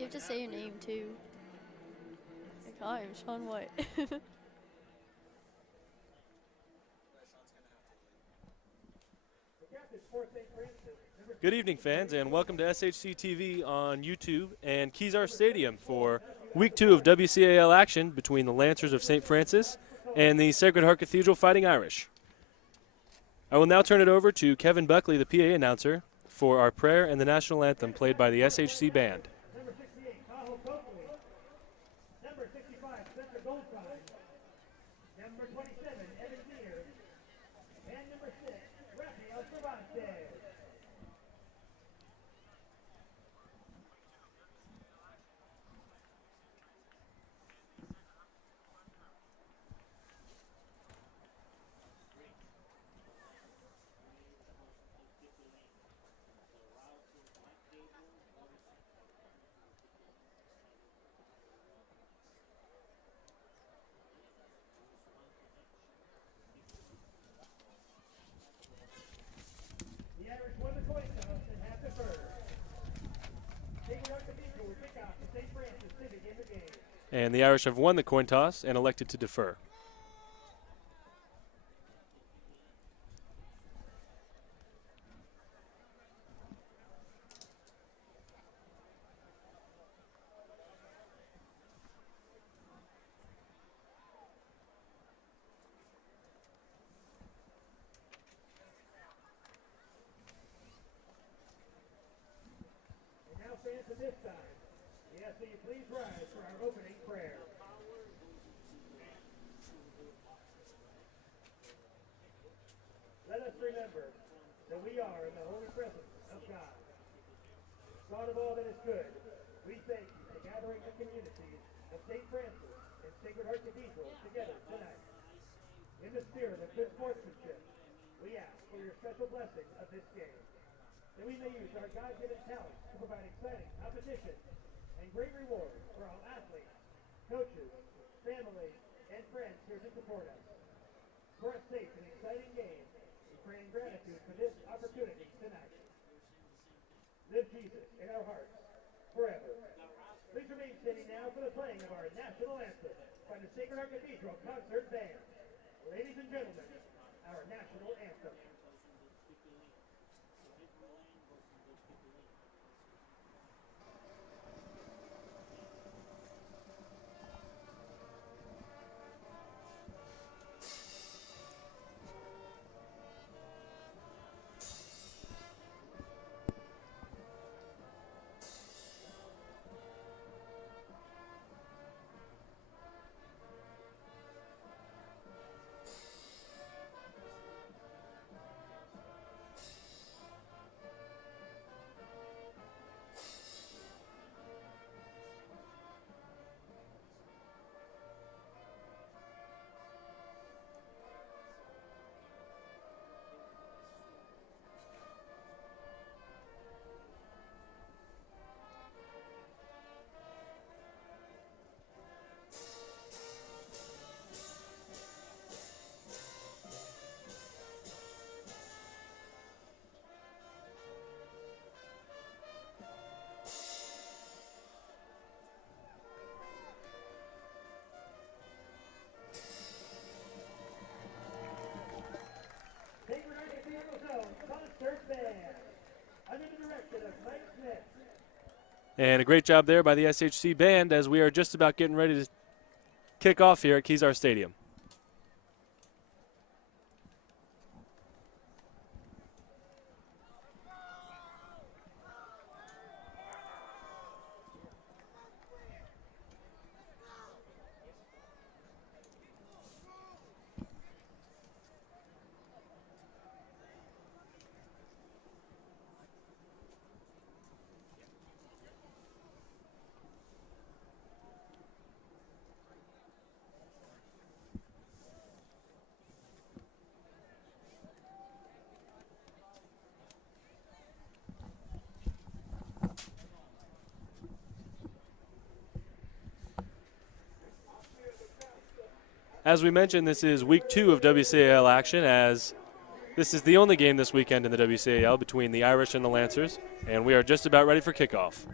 You have to say your name too. Like, hi, I'm Sean White. Good evening, fans, and welcome to SHC TV on YouTube and Kezar Stadium for Week 2 of WCAL action between the Lancers of St. Francis and the Sacred Heart Cathedral Fighting Irish. I will now turn it over to Kevin Buckley, the PA announcer, for our prayer and the national anthem played by the SHC band. Number 68, Tahoe Coakley. Number 65, Spencer Goldstein. Number 27, Evan Mears. And number 6, Rafael Cervantes. The Irish won the coin toss and have deferred. Sacred Heart Cathedral will kick off the St. Francis to begin the game. And the Irish have won the coin toss and elected to defer. And now fans at this time, we ask that you please rise for our opening prayer. Let us remember that we are in the holy presence of God. God of all that is good, we thank you for gathering the communities of St. Francis and Sacred Heart Cathedral together tonight. In the spirit of good sportsmanship, we ask for your special blessing of this game, that we may use our God-given talents to provide exciting competition and great rewards for all athletes, coaches, families, and friends here to support us. For a safe and exciting game, we pray in gratitude for this opportunity tonight. Live Jesus in our hearts forever. Please remain standing now for the playing of our national anthem by the Sacred Heart Cathedral Concert Band. Ladies and gentlemen, our national anthem. Sacred Heart Cathedral's own Concert Band, under the direction of Mike Smith. And a great job there by the SHC band as we are just about getting ready to kick off here at Kezar Stadium. As we mentioned, this is week 2 of WCAL action, as this is the only game this weekend in the WCAL between the Irish and the Lancers, and we are just about ready for kickoff.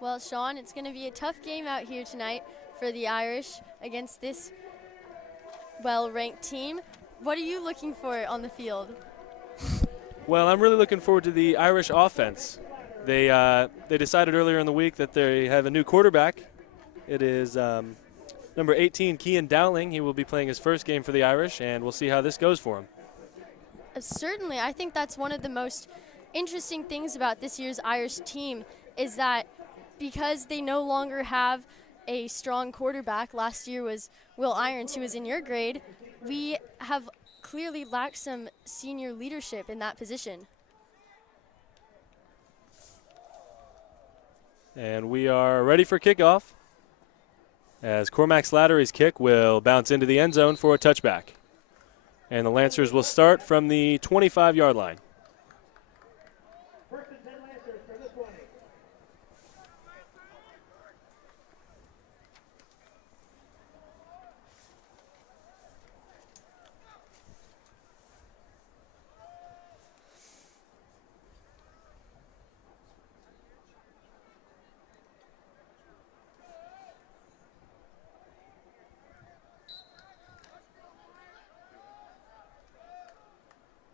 Well, Sean, it's going to be a tough game out here tonight for the Irish against this well-ranked team. What are you looking for on the field? Well, I'm really looking forward to the Irish offense. They decided earlier in the week that they have a new quarterback. It is number 18, Cian Dowling. He will be playing his first game for the Irish, and we'll see how this goes for him. Certainly. I think that's one of the most interesting things about this year's Irish team is that because they no longer have a strong quarterback, last year was Will Irons, who was in your grade, we have clearly lacked some senior leadership in that position. And we are ready for kickoff as Cormac Slattery's kick will bounce into the end zone for a touchback. And the Lancers will start from the 25-yard line. First and 10 Lancers from the 20.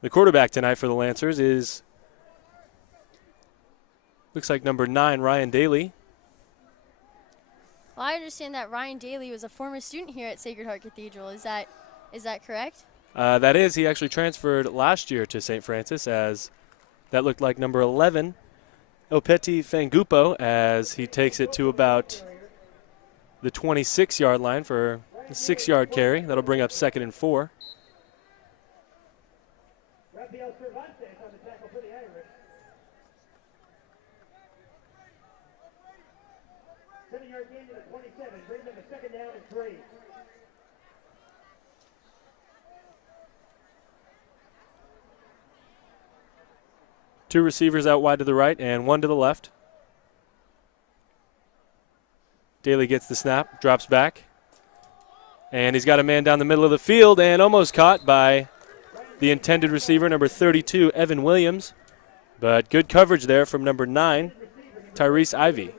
The quarterback tonight for the Lancers is, looks like number 9, Ryan Daly. Well, I understand that Ryan Daly was a former student here at Sacred Heart Cathedral. Is that correct? That is, he actually transferred last year to St. Francis, as that looked like number 11, Opeti Fangupo, as he takes it to about the 26-yard line for a 6-yard carry. That'll bring up 2nd and 4. Rafael Cervantes on the tackle for the Irish. 7-yard gain to the 27, brings them to 2nd down and 3. Two receivers out wide to the right and one to the left. Daly gets the snap, drops back. And he's got a man down the middle of the field and almost caught by the intended receiver, number 32, Evan Williams. But good coverage there from number 9, Tyrese Ivey.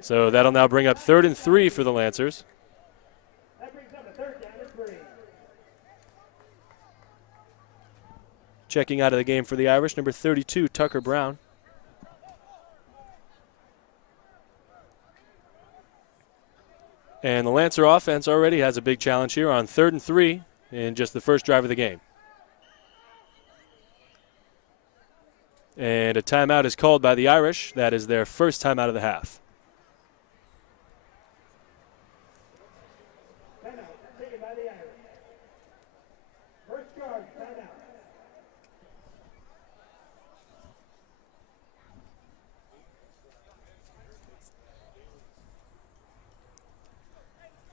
So that'll now bring up 3rd and 3 for the Lancers. That brings them to 3rd down and 3. Checking out of the game for the Irish, number 32, Tucker Brown. And the Lancer offense already has a big challenge here on 3rd and 3 in just the first drive of the game. And a timeout is called by the Irish. That is their first timeout of the half. Timeout taken by the Irish. First charge, timeout.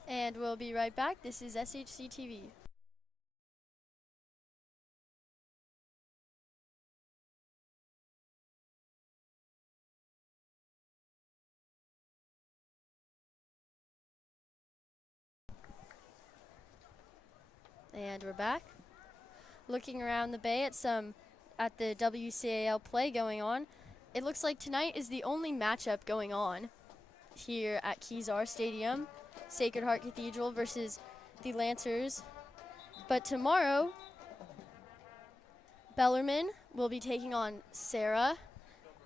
And we'll be right back. This is SHC TV. And we're back. Looking around the bay at the WCAL play going on. It looks like tonight is the only matchup going on here at Kezar Stadium. Sacred Heart Cathedral versus the Lancers. But tomorrow, Bellarmine will be taking on Sarah.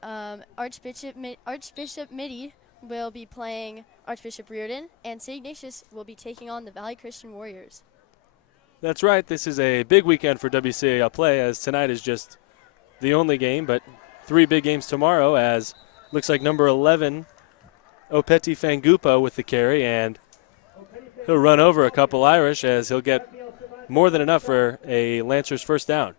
Archbishop Mitty will be playing Archbishop Reardon, and St. Ignatius will be taking on the Valley Christian Warriors. That's right. This is a big weekend for WCAL play, as tonight is just the only game, but 3 big games tomorrow, as looks like number 11, Opeti Fangupo with the carry, and he'll run over a couple Irish as he'll get more than enough for a Lancers first down.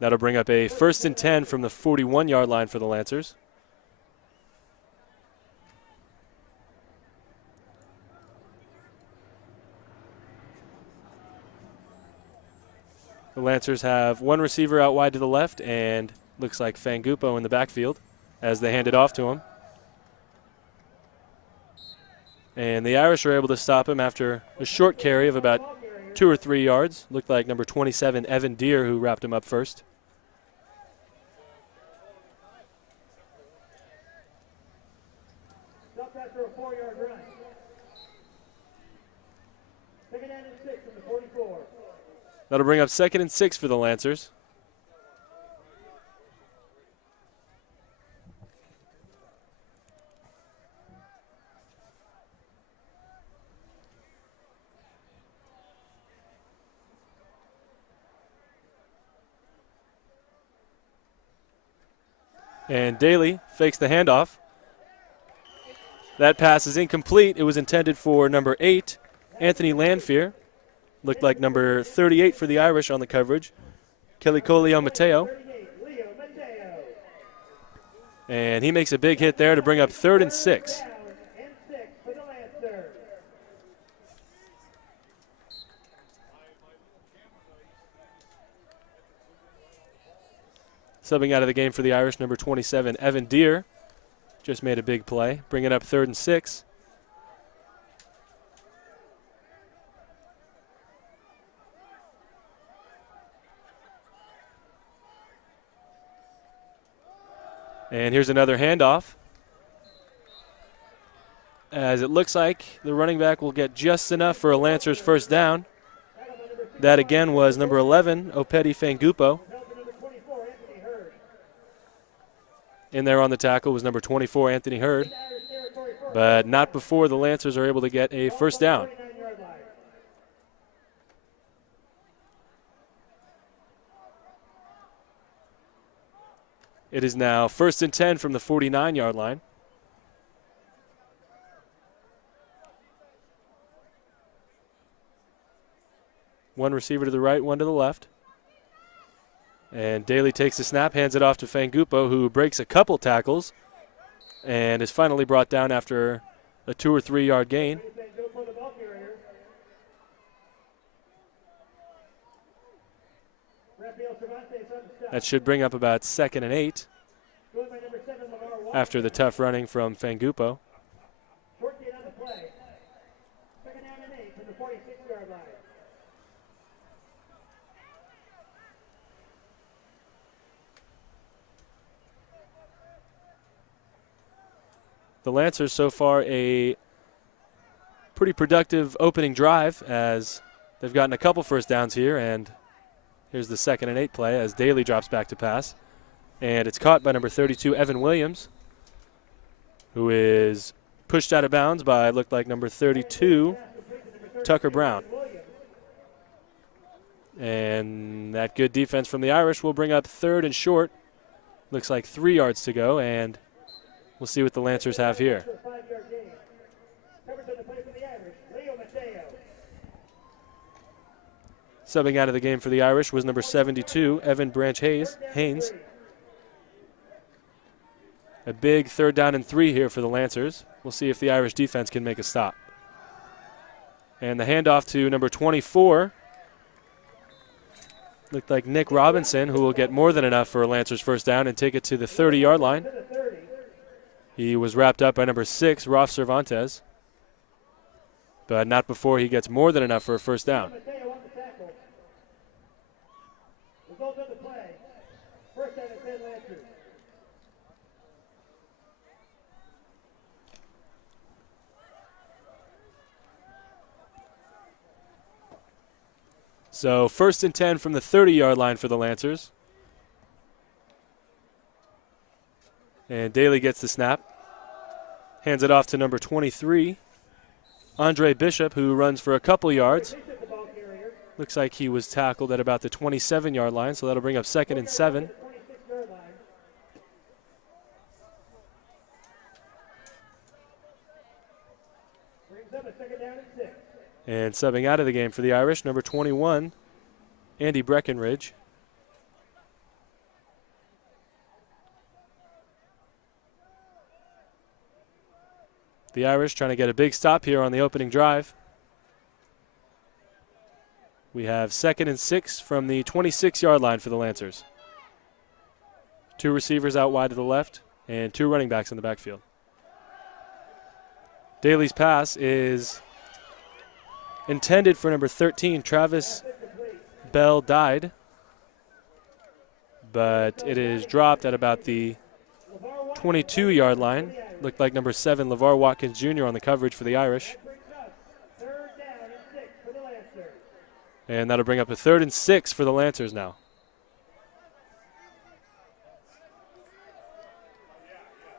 That'll bring up a 1st and 10 from the 41-yard line for the Lancers. The Lancers have one receiver out wide to the left, and looks like Fangupo in the backfield as they hand it off to him. And the Irish are able to stop him after a short carry of about 2 or 3 yards. Looked like number 27, Evan Deere, who wrapped him up first. Stop after a 4-yard run. Second down and 6 from the 44. That'll bring up 2nd and 6 for the Lancers. And Daly fakes the handoff. That pass is incomplete. It was intended for number 8, Anthony Lanfear. Looked like number 38 for the Irish on the coverage, Kelikolio Mateo. And he makes a big hit there to bring up 3rd and 6. Subbing out of the game for the Irish, number 27, Evan Deere. Just made a big play, bringing up 3rd and 6. And here's another handoff. As it looks like the running back will get just enough for a Lancers first down. That again was number 11, Opeti Fangupo. In there on the tackle was number 24, Anthony Hurd. But not before the Lancers are able to get a first down. It is now 1st and 10 from the 49-yard line. One receiver to the right, one to the left. And Daly takes the snap, hands it off to Fangupo, who breaks a couple tackles and is finally brought down after a 2 or 3 yard gain. That should bring up about 2nd and 8 after the tough running from Fangupo. The Lancers so far a pretty productive opening drive as they've gotten a couple first downs here, and here's the 2nd and 8 play as Daly drops back to pass. And it's caught by number 32, Evan Williams, who is pushed out of bounds by, looked like number 32, Tucker Brown. And that good defense from the Irish will bring up 3rd and short. Looks like 3 yards to go, and we'll see what the Lancers have here. Subbing out of the game for the Irish was number 72, Evan Branch Haynes. A big 3rd down and 3 here for the Lancers. We'll see if the Irish defense can make a stop. And the handoff to number 24. Looked like Nick Robinson, who will get more than enough for a Lancers first down and take it to the 30-yard line. He was wrapped up by number 6, Rolf Cervantes. But not before he gets more than enough for a first down. So 1st and 10 from the 30-yard line for the Lancers. And Daly gets the snap. Hands it off to number 23, Andre Bishop, who runs for a couple yards. Looks like he was tackled at about the 27-yard line, so that'll bring up 2nd and 7. And subbing out of the game for the Irish, number 21, Andy Breckenridge. The Irish trying to get a big stop here on the opening drive. We have 2nd and 6 from the 26-yard line for the Lancers. 2 receivers out wide to the left and 2 running backs in the backfield. Daly's pass is intended for number 13, Travis Bell died, but it is dropped at about the 22-yard line. Looked like number 7, LeVar Watkins Jr. on the coverage for the Irish. And that'll bring up a 3rd and 6 for the Lancers now.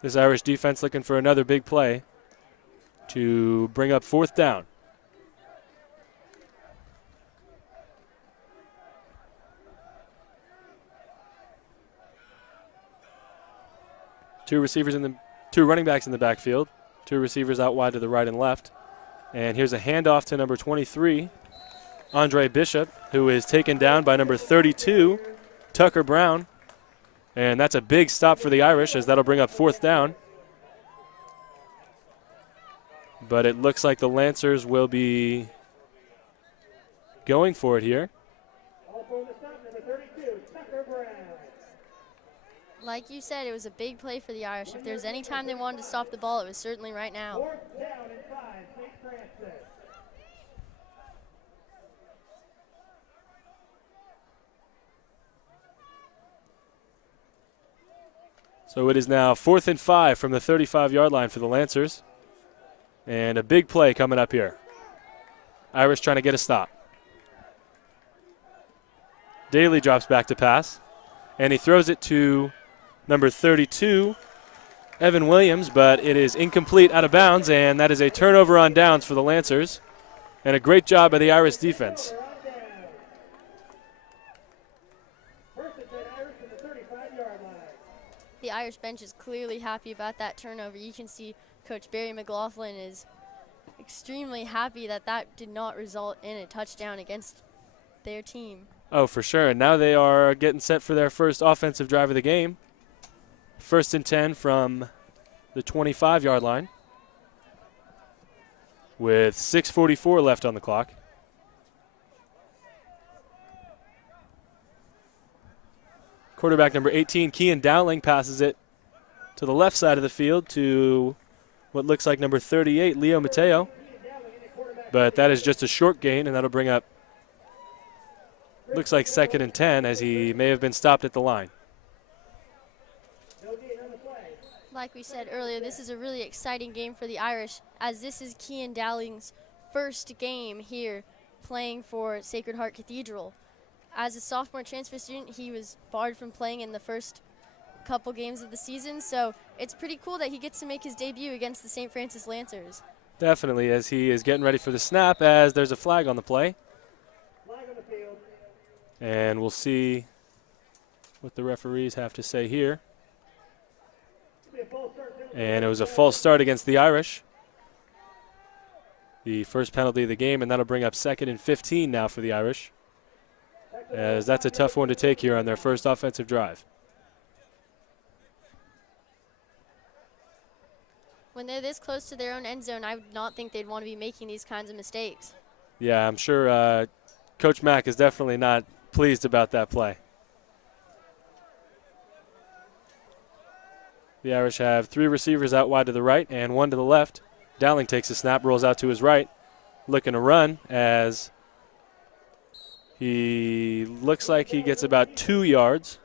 This Irish defense looking for another big play to bring up 4th down. Two running backs in the backfield. 2 receivers out wide to the right and left. And here's a handoff to number 23, Andre Bishop, who is taken down by number 32, Tucker Brown. And that's a big stop for the Irish, as that'll bring up 4th down. But it looks like the Lancers will be going for it here. Like you said, it was a big play for the Irish. If there's any time they wanted to stop the ball, it was certainly right now. 4th down and 5, St. Francis. So it is now 4th and 5 from the 35-yard line for the Lancers. And a big play coming up here. Irish trying to get a stop. Daly drops back to pass. And he throws it to number 32, Evan Williams, but it is incomplete, out of bounds, and that is a turnover on downs for the Lancers. And a great job by the Irish defense. The Irish bench is clearly happy about that turnover. You can see Coach Barry McLaughlin is extremely happy that that did not result in a touchdown against their team. Oh, for sure. And now they are getting set for their first offensive drive of the game. 1st and 10 from the 25-yard line with 6:44 left on the clock. Quarterback number 18, Kean Dowling, passes it to the left side of the field to what looks like number 38, Leo Mateo. But that is just a short gain, and that'll bring up, looks like 2nd and 10, as he may have been stopped at the line. Like we said earlier, this is a really exciting game for the Irish, as this is Kean Dowling's first game here playing for Sacred Heart Cathedral. As a sophomore transfer student, he was barred from playing in the first couple games of the season, so it's pretty cool that he gets to make his debut against the St. Francis Lancers. Definitely, as he is getting ready for the snap, as there's a flag on the play. And we'll see what the referees have to say here. And it was a false start against the Irish. The first penalty of the game, and that'll bring up 2nd and 15 now for the Irish, as that's a tough one to take here on their first offensive drive. When they're this close to their own end zone, I would not think they'd want to be making these kinds of mistakes. Yeah, I'm sure Coach Mack is definitely not pleased about that play. The Irish have 3 receivers out wide to the right and 1 to the left. Dowling takes a snap, rolls out to his right, looking to run, as he looks like he gets about 2 yards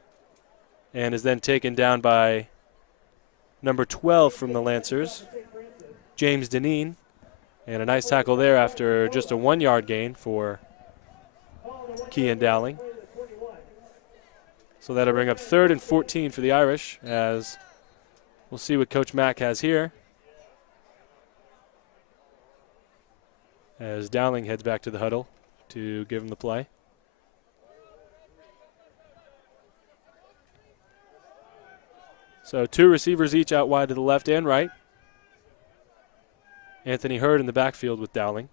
and is then taken down by number 12 from the Lancers, James Deneen. And a nice tackle there after just a 1-yard gain for Kean Dowling. So that'll bring up 3rd and 14 for the Irish, as we'll see what Coach Mack has here, as Dowling heads back to the huddle to give him the play. So 2 receivers each out wide to the left and right. Anthony Hurd in the backfield with Dowling.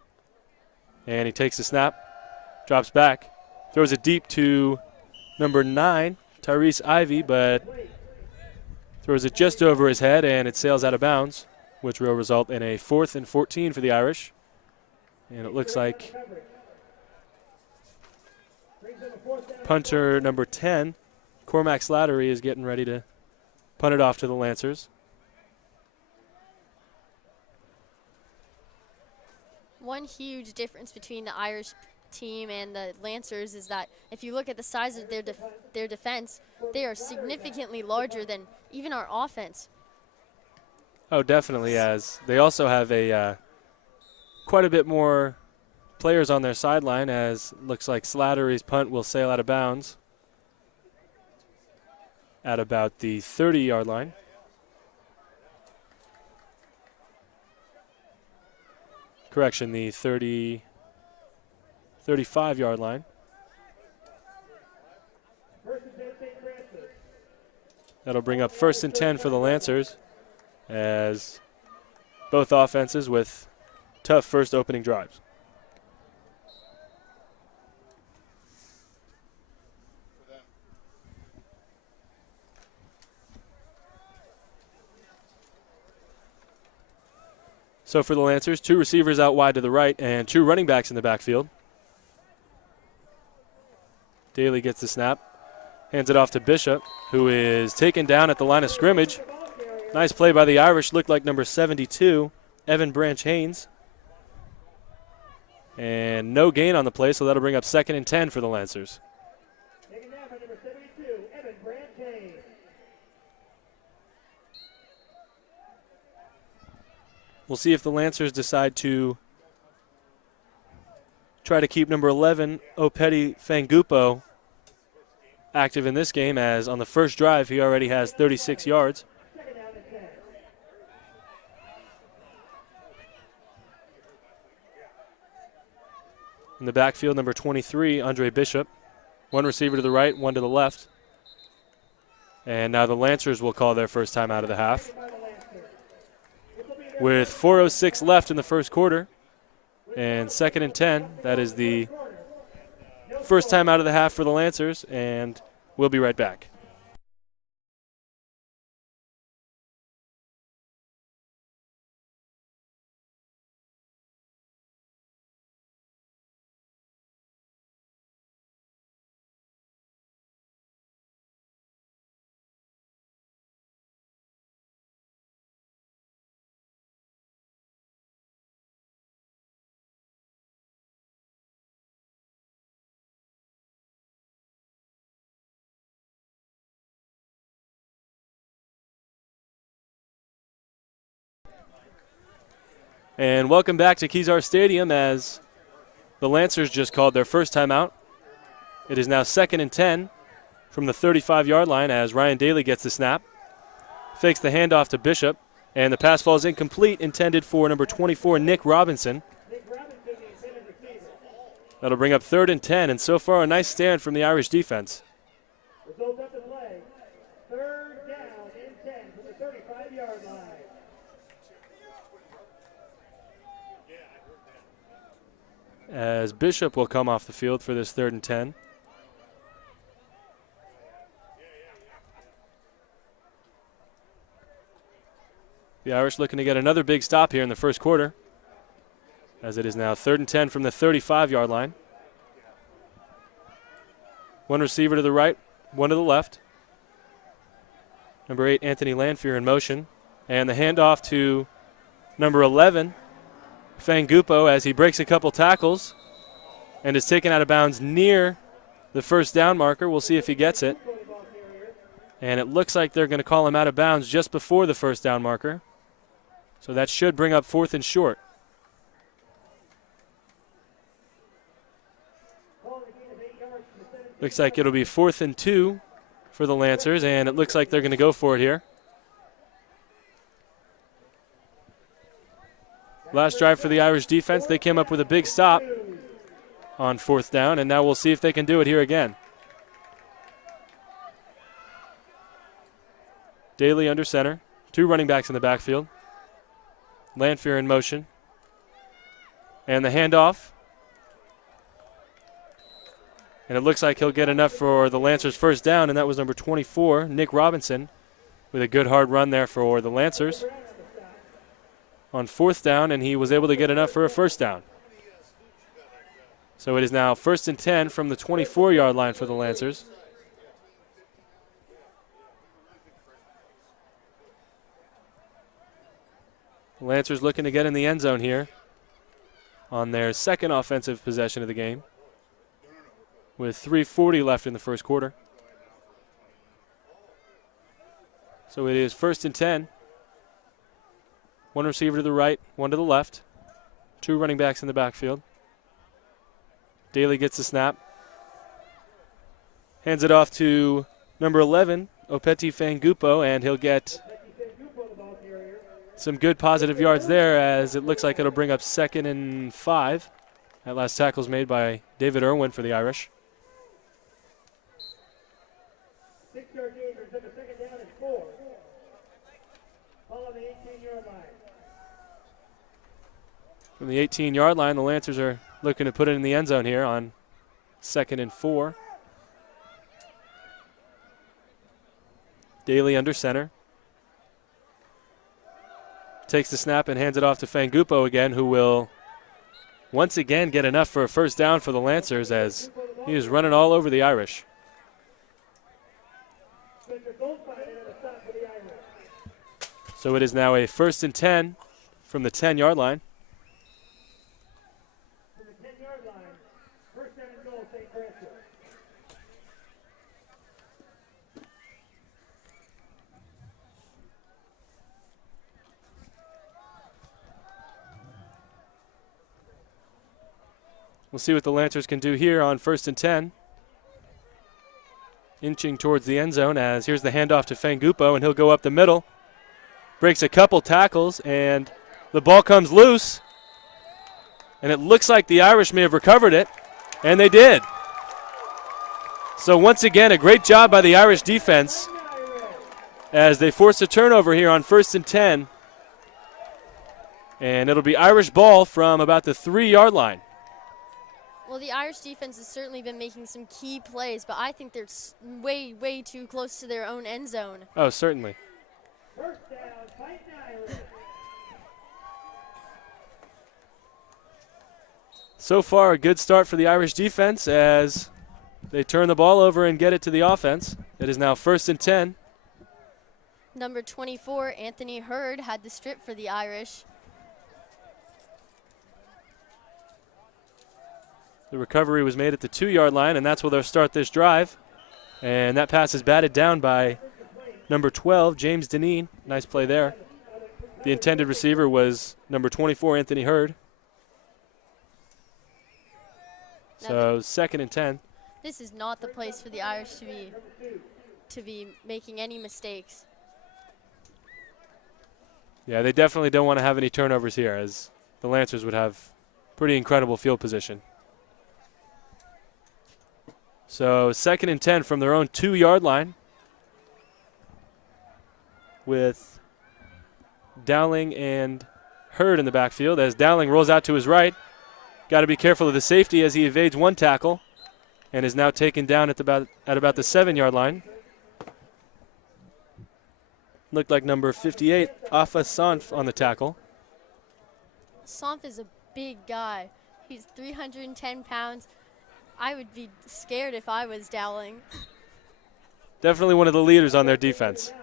And he takes the snap, drops back, throws it deep to number 9, Tyrese Ivey, but throws it just over his head, and it sails out of bounds, which will result in a 4th and 14 for the Irish. And it looks like punter number 10, Cormac Slattery, is getting ready to punt it off to the Lancers. One huge difference between the Irish team and the Lancers is that if you look at the size of their defense, they are significantly larger than even our offense. Oh, definitely, as they also have quite a bit more players on their sideline, as looks like Slattery's punt will sail out of bounds at about the 30-yard line. Correction, the 35-yard line. That'll bring up 1st and 10 for the Lancers, as both offenses with tough first opening drives. So for the Lancers, 2 receivers out wide to the right and 2 running backs in the backfield. Daly gets the snap, hands it off to Bishop, who is taken down at the line of scrimmage. Nice play by the Irish, looked like number 72, Evan Branch Haynes. And no gain on the play, so that'll bring up 2nd and 10 for the Lancers. Taken down by number 72, Evan Branch Haynes. We'll see if the Lancers decide to try to keep number 11, Opeti Fangupo, active in this game, as on the first drive he already has 36 yards. In the backfield, number 23, Andre Bishop. 1 receiver to the right, 1 to the left. And now the Lancers will call their first time out of the half. With 4:06 left in the first quarter and 2nd and 10, that is the first time out of the half for the Lancers, and we'll be right back. And welcome back to Kezar Stadium, as the Lancers just called their first timeout. It is now 2nd and 10 from the 35-yard line as Ryan Daly gets the snap. Fakes the handoff to Bishop, and the pass falls incomplete, intended for number 24, Nick Robinson. That'll bring up 3rd and 10, and so far a nice stand from the Irish defense. Result of the play, 3rd down and 10 from the 35-yard line. As Bishop will come off the field for this 3rd and 10. The Irish looking to get another big stop here in the first quarter, as it is now 3rd and 10 from the 35-yard line. 1 receiver to the right, 1 to the left. Number 8, Anthony Lanfear in motion. And the handoff to number 11, Fangupo, as he breaks a couple tackles and is taken out of bounds near the first down marker. We'll see if he gets it. And it looks like they're going to call him out of bounds just before the first down marker. So that should bring up 4th and short. Looks like it'll be 4th and 2 for the Lancers, and it looks like they're going to go for it here. Last drive for the Irish defense, they came up with a big stop on 4th down, and now we'll see if they can do it here again. Daly under center, 2 running backs in the backfield. Lanfear in motion. And the handoff. And it looks like he'll get enough for the Lancers' first down, and that was number 24, Nick Robinson, with a good hard run there for the Lancers on 4th down, and he was able to get enough for a first down. So it is now 1st and 10 from the 24-yard line for the Lancers. The Lancers looking to get in the end zone here. on their second offensive possession of the game with 3:40 left in the first quarter. So it is 1st and 10. One receiver to the right, one to the left. Two running backs in the backfield. Daly gets the snap. Hands it off to number 11, Opeti Fangupo, and he'll get some good positive yards there, as it looks like it'll bring up 2nd and 5. That last tackle's made by David Irwin for the Irish. 6-yard gain brings up a 2nd down and 4. Ball on the 18-yard line. From the 18-yard line, the Lancers are looking to put it in the end zone here on 2nd and 4. Daly under center. Takes the snap and hands it off to Fangupo again, who will once again get enough for a 1st down for the Lancers, as he is running all over the Irish. So it is now a 1st and 10 from the 10-yard line. From the 10-yard line, 1st down and goal, St. Francis. We'll see what the Lancers can do here on 1st and 10. Inching towards the end zone, as here's the handoff to Fangupo, and he'll go up the middle. Breaks a couple tackles, and the ball comes loose. And it looks like the Irish may have recovered it, and they did. So once again, a great job by the Irish defense as they force a turnover here on 1st and 10. And it'll be Irish ball from about the 3-yard line. Well, the Irish defense has certainly been making some key plays, but I think they're way, way too close to their own end zone. Oh, certainly. 1st down, Fightin Irish. So far, a good start for the Irish defense as they turn the ball over and get it to the offense. It is now 1st and 10. Number 24, Anthony Hurd, had the strip for the Irish. The recovery was made at the 2-yard line, and that's where they'll start this drive. And that pass is batted down by number 12, James Deneen. Nice play there. The intended receiver was number 24, Anthony Hurd. So 2nd and 10. This is not the place for the Irish to be making any mistakes. Yeah, they definitely don't want to have any turnovers here, as the Lancers would have pretty incredible field position. So 2nd and 10 from their own 2-yard line, with Dowling and Hurd in the backfield, as Dowling rolls out to his right. Got to be careful of the safety as he evades one tackle and is now taken down at about the 7-yard line. Looked like number 58, Afa Sanf, on the tackle. Sanf is a big guy. He's 310 pounds. I would be scared if I was Dowling. Definitely one of the leaders on their defense.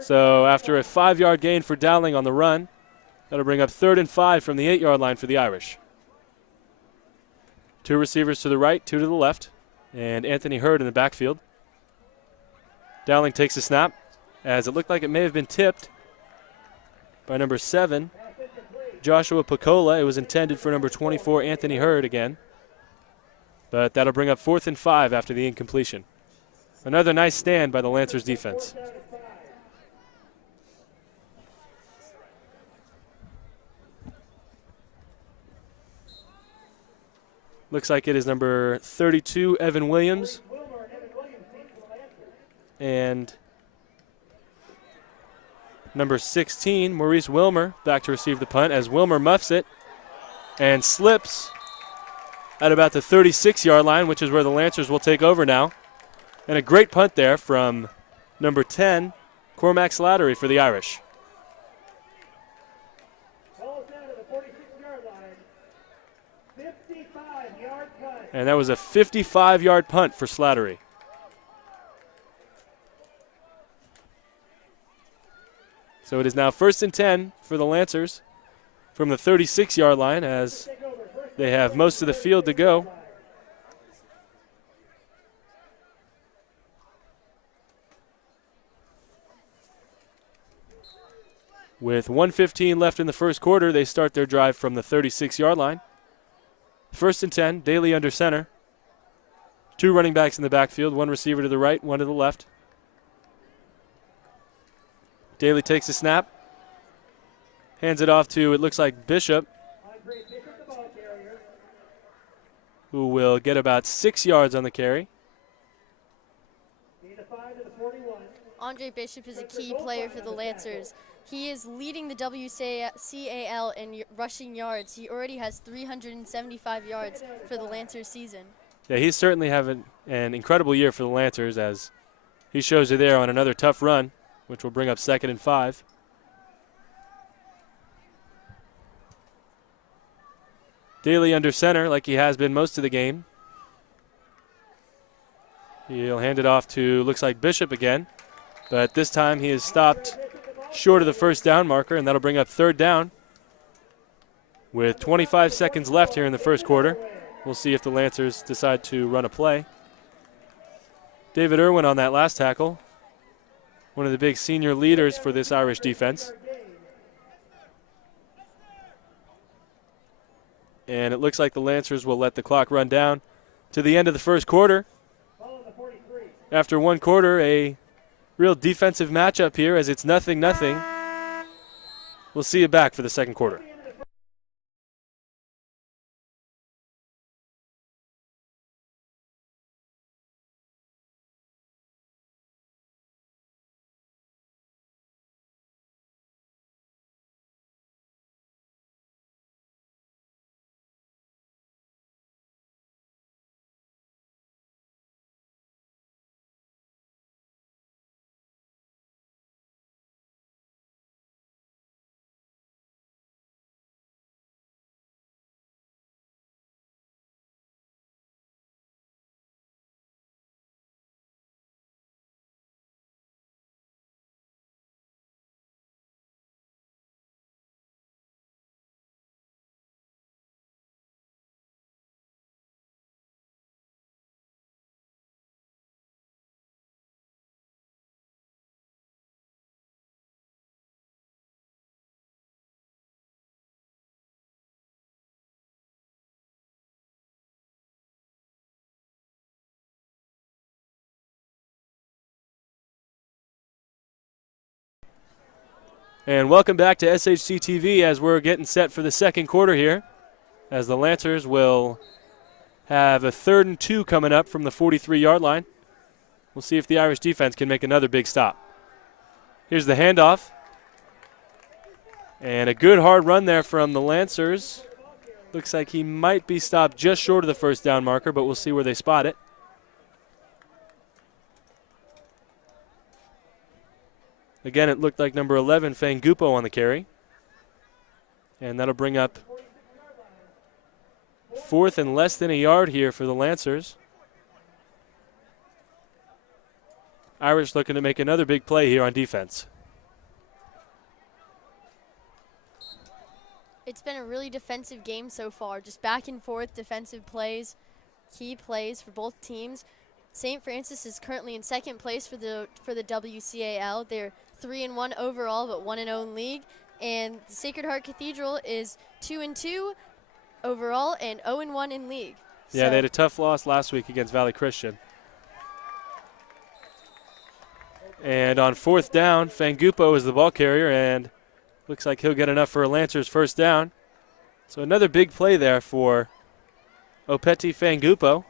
So after a 5-yard gain for Dowling on the run, that'll bring up 3rd and 5 from the 8-yard line for the Irish. Two receivers to the right, two to the left, and Anthony Hurd in the backfield. Dowling takes a snap, as it looked like it may have been tipped by number 7, Joshua Picola. It was intended for number 24, Anthony Hurd again. But that'll bring up 4th and 5 after the incompletion. Another nice stand by the Lancers defense. Looks like it is number 32, Evan Williams. And number 16, Maurice Wilmer, back to receive the punt, as Wilmer muffs it and slips at about the 36-yard line, which is where the Lancers will take over now. And a great punt there from number 10, Cormac Slattery for the Irish. And that was a 55-yard punt for Slattery. So it is now 1st and 10 for the Lancers from the 36-yard line as they have most of the field to go. With 1:15 left in the first quarter, they start their drive from the 36-yard line. 1st and 10, Daly under center. 2 running backs in the backfield, 1 receiver to the right, 1 to the left. Daly takes a snap, hands it off to, it looks like Bishop, who will get about 6 yards on the carry. Andre Bishop is a key player for the Lancers. He is leading the WCAL in rushing yards. He already has 375 yards for the Lancers season. Yeah, he's certainly having an incredible year for the Lancers as he shows you there on another tough run, which will bring up 2nd and 5. Daly under center like he has been most of the game. He'll hand it off to, looks like Bishop again, but this time he is stopped short of the first down marker, and that'll bring up 3rd down. With 25 seconds left here in the first quarter, we'll see if the Lancers decide to run a play. David Irwin on that last tackle, one of the big senior leaders for this Irish defense. And it looks like the Lancers will let the clock run down to the end of the first quarter. After 1 quarter, a real defensive matchup here as it's 0-0. We'll see you back for the second quarter. And welcome back to SHC TV as we're getting set for the second quarter here, as the Lancers will have a 3rd and 2 coming up from the 43-yard line. We'll see if the Irish defense can make another big stop. Here's the handoff. And a good hard run there from the Lancers. Looks like he might be stopped just short of the first down marker, but we'll see where they spot it. Again, it looked like number 11, Fangupo, on the carry. And that'll bring up 4th and less than a yard here for the Lancers. Irish looking to make another big play here on defense. It's been a really defensive game so far, just back and forth defensive plays, key plays for both teams. St. Francis is currently in 2nd place for the WCAL. They're 3-1 overall, but 1-0 in league. And the Sacred Heart Cathedral is 2-2 overall and 0-1 in league. Yeah, so they had a tough loss last week against Valley Christian. And on 4th down, Fangupo is the ball carrier, and looks like he'll get enough for a Lancers 1st down. So another big play there for Opeti Fangupo.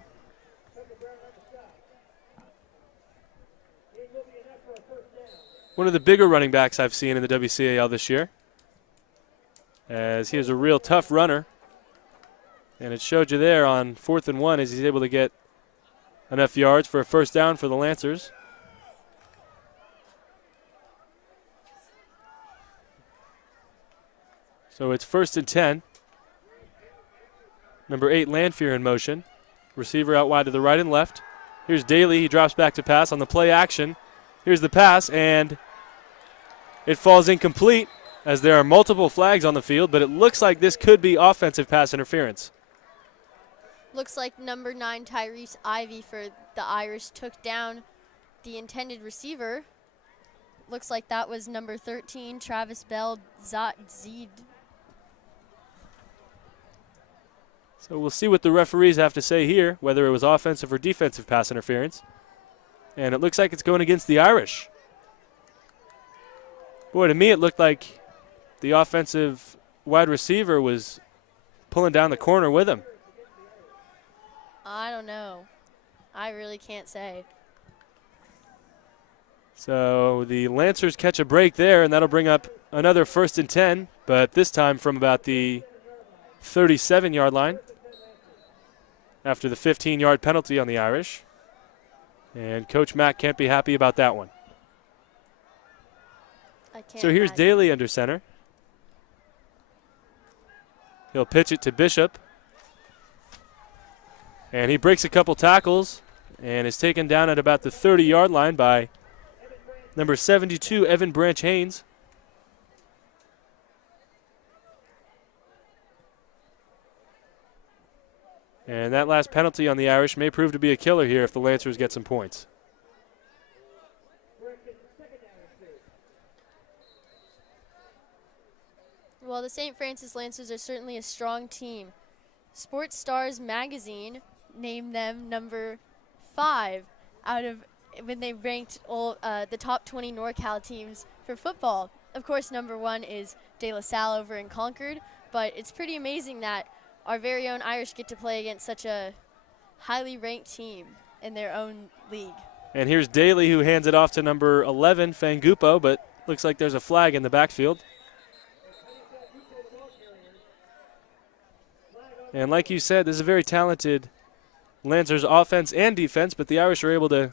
One of the bigger running backs I've seen in the WCAL this year, as he is a real tough runner. And it showed you there on 4th and 1 as he's able to get enough yards for a 1st down for the Lancers. So it's 1st and 10. Number 8, Lanfear in motion. Receiver out wide to the right and left. Here's Daly. He drops back to pass on the play action. Here's the pass, and it falls incomplete as there are multiple flags on the field, but it looks like this could be offensive pass interference. Looks like number 9 Tyrese Ivy for the Irish took down the intended receiver. Looks like that was number 13 Travis Bell Zed. So we'll see what the referees have to say here, whether it was offensive or defensive pass interference. And it looks like it's going against the Irish. Boy, to me it looked like the offensive wide receiver was pulling down the corner with him. I don't know. I really can't say. So the Lancers catch a break there, and that'll bring up another 1st and 10, but this time from about the 37-yard line after the 15-yard penalty on the Irish. And Coach Mack can't be happy about that one. So here's Daly under center. He'll pitch it to Bishop. And he breaks a couple tackles and is taken down at about the 30-yard line by number 72, Evan Branch Haynes. And that last penalty on the Irish may prove to be a killer here if the Lancers get some points. Well, the St. Francis Lancers are certainly a strong team. Sports Stars magazine named them number 5 out of when they ranked all the top 20 NorCal teams for football. Of course, number 1 is De La Salle over in Concord, but it's pretty amazing that our very own Irish get to play against such a highly ranked team in their own league. And here's Daly, who hands it off to number 11, Fangupo, but looks like there's a flag in the backfield. And like you said, this is a very talented Lancers offense and defense, but the Irish are able to,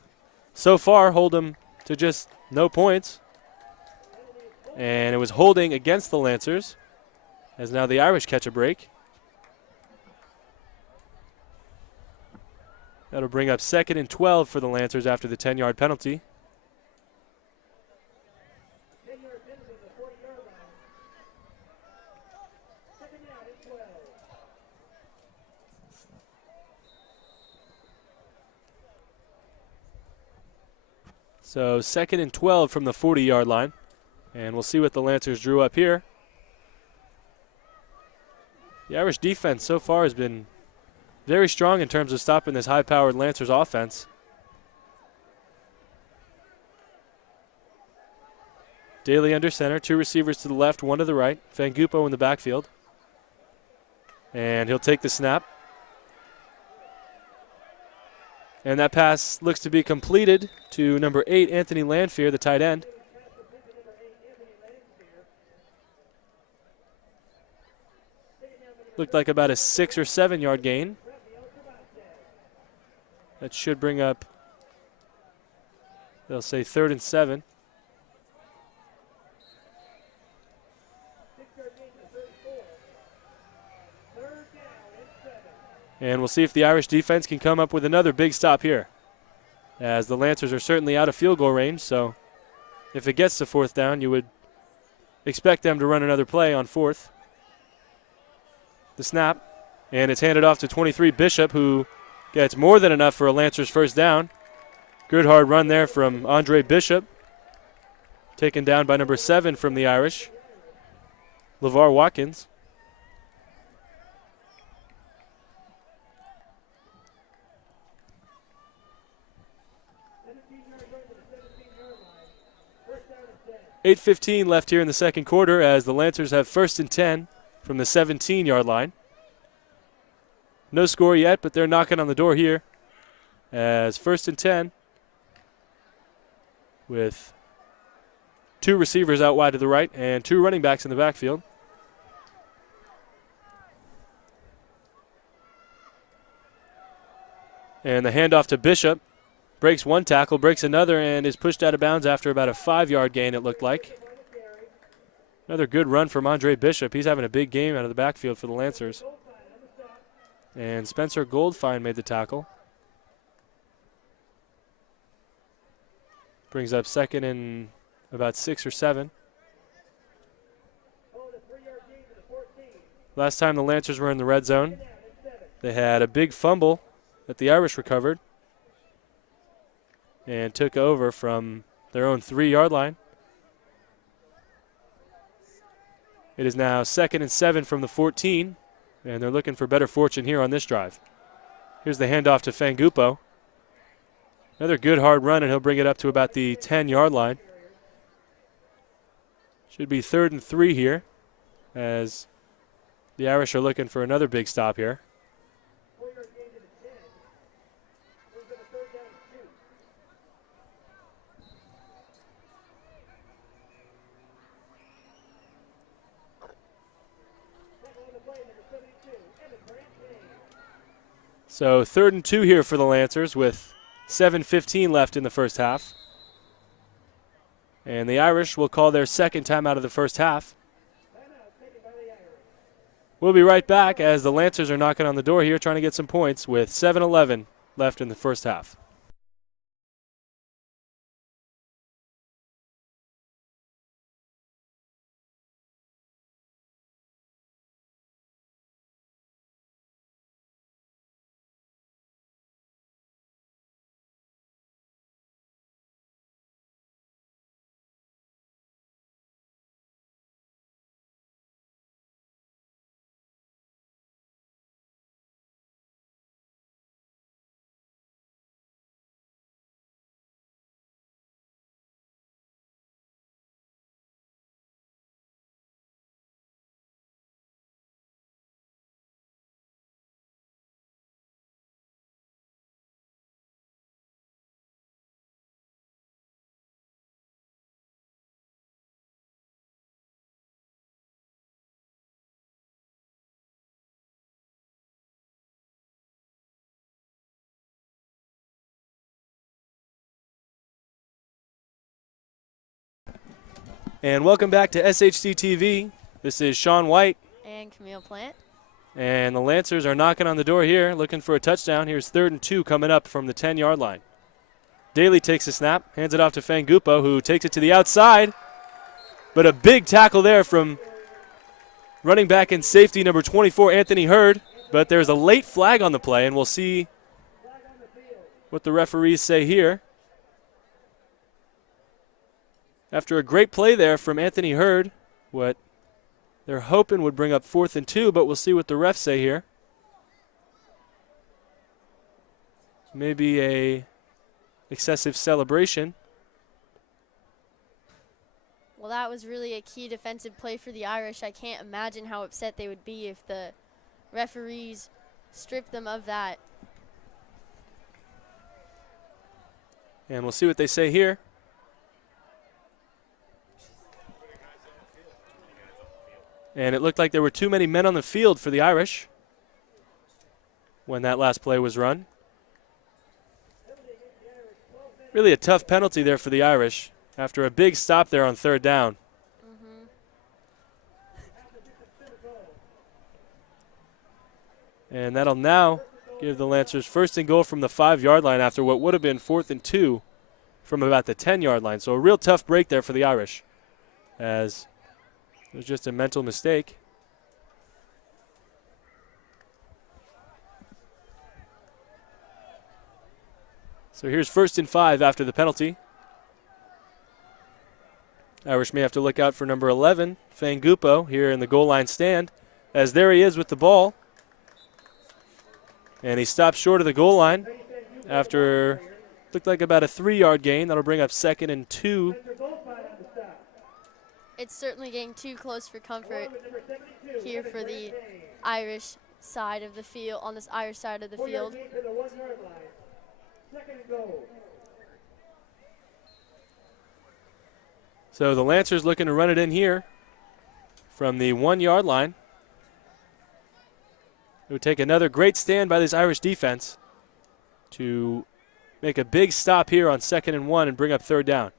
so far, hold them to just no points. And it was holding against the Lancers, as now the Irish catch a break. That'll bring up 2nd and 12 for the Lancers after the 10-yard penalty. So 2nd and 12 from the 40-yard line. And we'll see what the Lancers drew up here. The Irish defense so far has been very strong in terms of stopping this high-powered Lancers offense. Daly under center, 2 receivers to the left, 1 to the right. Fangupo in the backfield. And he'll take the snap. And that pass looks to be completed to number 8, Anthony Lanfear, the tight end. Looked like about a 6 or 7 yard gain. That should bring up, they'll say 3rd and 7. And we'll see if the Irish defense can come up with another big stop here, as the Lancers are certainly out of field goal range. So if it gets to 4th down, you would expect them to run another play on 4th. The snap, and it's handed off to 23 Bishop, who gets more than enough for a Lancers 1st down. Good hard run there from Andre Bishop, taken down by number 7 from the Irish, LeVar Watkins. .8:15 left here in the 2nd quarter as the Lancers have 1st and 10 from the 17-yard line. No score yet, but they're knocking on the door here as 1st and 10 with 2 receivers out wide to the right and 2 running backs in the backfield. And the handoff to Bishop. Breaks 1 tackle, breaks another, and is pushed out of bounds after about a 5-yard gain, it looked like. Another good run from Andre Bishop. He's having a big game out of the backfield for the Lancers. And Spencer Goldfine made the tackle. Brings up 2nd and about 6 or 7. Last time the Lancers were in the red zone, they had a big fumble that the Irish recovered and took over from their own 3-yard line. It is now 2nd and 7 from the 14, and they're looking for better fortune here on this drive. Here's the handoff to Fangupo. Another good hard run, and he'll bring it up to about the 10-yard line. Should be 3rd and 3 here, as the Irish are looking for another big stop here. So 3rd and 2 here for the Lancers with 7:15 left in the first half. And the Irish will call their second timeout of the first half. We'll be right back as the Lancers are knocking on the door here trying to get some points with 7:11 left in the first half. And welcome back to SHC TV. This is Sean White. And Camille Plant. And the Lancers are knocking on the door here, looking for a touchdown. Here's 3rd and 2 coming up from the 10-yard line. Daly takes a snap, hands it off to Fangupo, who takes it to the outside. But a big tackle there from running back and safety number 24, Anthony Hurd. But there's a late flag on the play, and we'll see what the referees say here. After a great play there from Anthony Hurd, what they're hoping would bring up 4th and 2, but we'll see what the refs say here. Maybe a excessive celebration. Well, that was really a key defensive play for the Irish. I can't imagine how upset they would be if the referees stripped them of that. And we'll see what they say here. And it looked like there were too many men on the field for the Irish when that last play was run. Really a tough penalty there for the Irish after a big stop there on 3rd down. And that'll now give the Lancers 1st and goal from the 5-yard line after what would have been 4th and 2 from about the 10-yard line. So a real tough break there for the Irish, as it was just a mental mistake. So here's 1st and 5 after the penalty. Irish may have to look out for number 11, Fangupo, here in the goal line stand, as there he is with the ball. And he stopped short of the goal line after looked like about a 3-yard gain. That'll bring up 2nd and 2. It's certainly getting too close for comfort here for the Irish side of the field, on this Irish side of the field. So the Lancers looking to run it in here from the 1-yard line. It would take another great stand by this Irish defense to make a big stop here on 2nd and 1 and bring up 3rd down.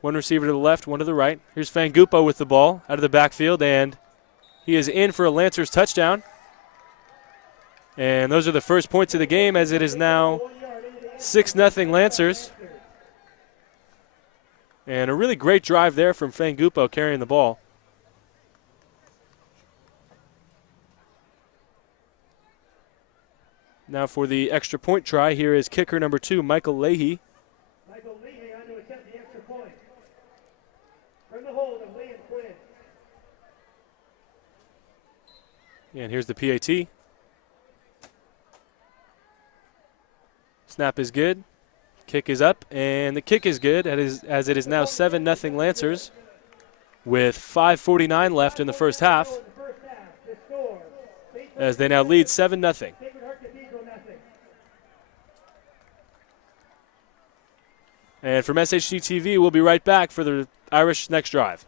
One receiver to the left, one to the right. Here's Fangupo with the ball out of the backfield, and he is in for a Lancers touchdown. And those are the first points of the game, as it is now 6-0 Lancers. And a really great drive there from Fangupo carrying the ball. Now for the extra point try, here is kicker number 2, Michael Leahy. Michael Leahy on to attempt the extra point. From the hold of Lee and Quinn. And here's the PAT. Snap is good. Kick is up, and the kick is good as it is now 7-0 Lancers with 5:49 left in the first half, as they now lead 7-0. And from SHC TV, we'll be right back for the Irish next drive.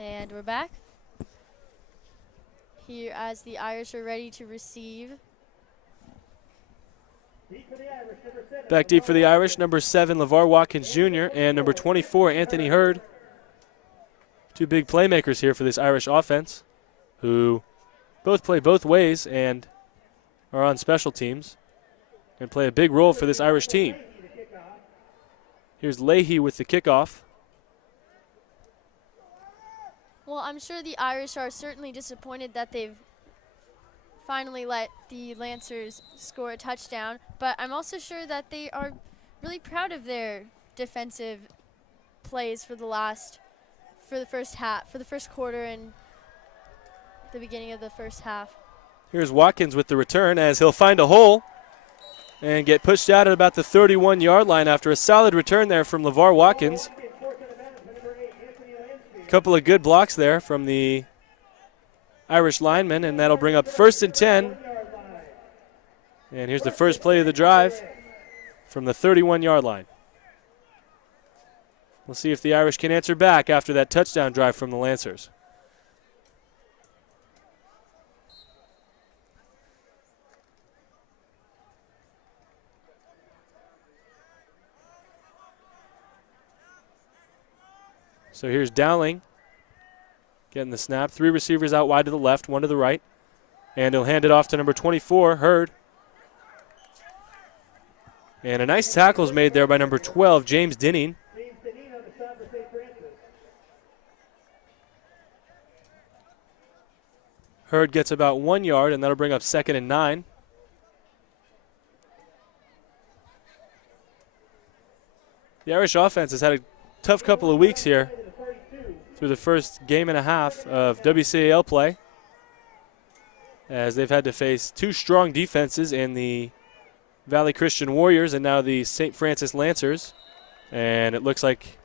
And we're back. Here as the Irish are ready to receive. Back deep for the Irish, number 7, LeVar Watkins Jr., and number 24, Anthony Hurd. Two big playmakers here for this Irish offense, who both play both ways and are on special teams and play a big role for this Irish team. Here's Leahy with the kickoff. Well, I'm sure the Irish are certainly disappointed that they've finally let the Lancers score a touchdown, but I'm also sure that they are really proud of their defensive plays for the first quarter and the beginning of the first half. Here's Watkins with the return as he'll find a hole and get pushed out at about the 31-yard line after a solid return there from LeVar Watkins. Couple of good blocks there from the Irish lineman, and that'll bring up 1st and 10. And here's the first play of the drive from the 31-yard line. We'll see if the Irish can answer back after that touchdown drive from the Lancers. So here's Dowling getting the snap. 3 receivers out wide to the left, 1 to the right. And he'll hand it off to number 24, Hurd. And a nice tackle is made there by number 12, James Dinning. Hurd gets about 1 yard, and that'll bring up 2nd and 9. The Irish offense has had a tough couple of weeks here through the first game and a half of WCAL play, as they've had to face 2 strong defenses in the Valley Christian Warriors and now the St. Francis Lancers. And it looks like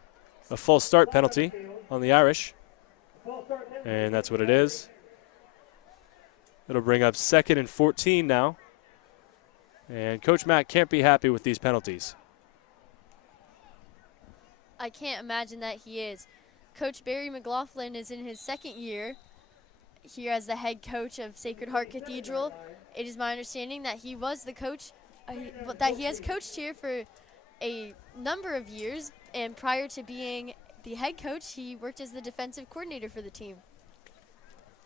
a false start penalty on the Irish, and that's what it is. It'll bring up 2nd and 14 now, and Coach Mack can't be happy with these penalties. I can't imagine that he is. Coach Barry McLaughlin is in his 2nd year here as the head coach of Sacred Heart Cathedral. It is my understanding that he was the coach, that he has coached here for a number of years, and prior to being the head coach, he worked as the defensive coordinator for the team.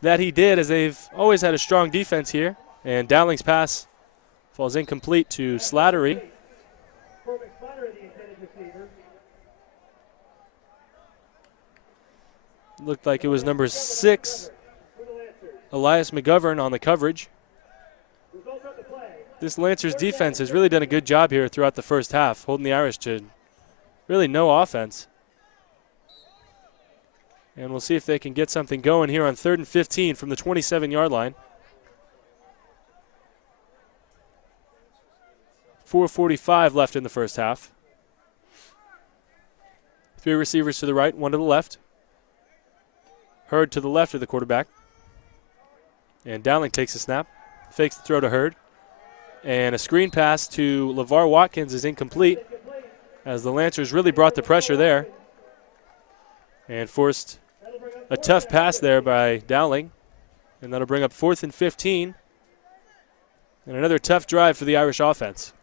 That he did, as they've always had a strong defense here, and Dowling's pass falls incomplete to Slattery. Looked like it was number 6, Elias McGovern, on the coverage. This Lancers defense has really done a good job here throughout the first half, holding the Irish to really no offense. And we'll see if they can get something going here on 3rd and 15 from the 27-yard line. 4:45 left in the first half. 3 receivers to the right, 1 to the left. Hurd to the left of the quarterback. And Dowling takes a snap, fakes the throw to Hurd. And a screen pass to LeVar Watkins is incomplete, as the Lancers really brought the pressure there and forced a tough pass there by Dowling. And that'll bring up 4th and 15. And another tough drive for the Irish offense.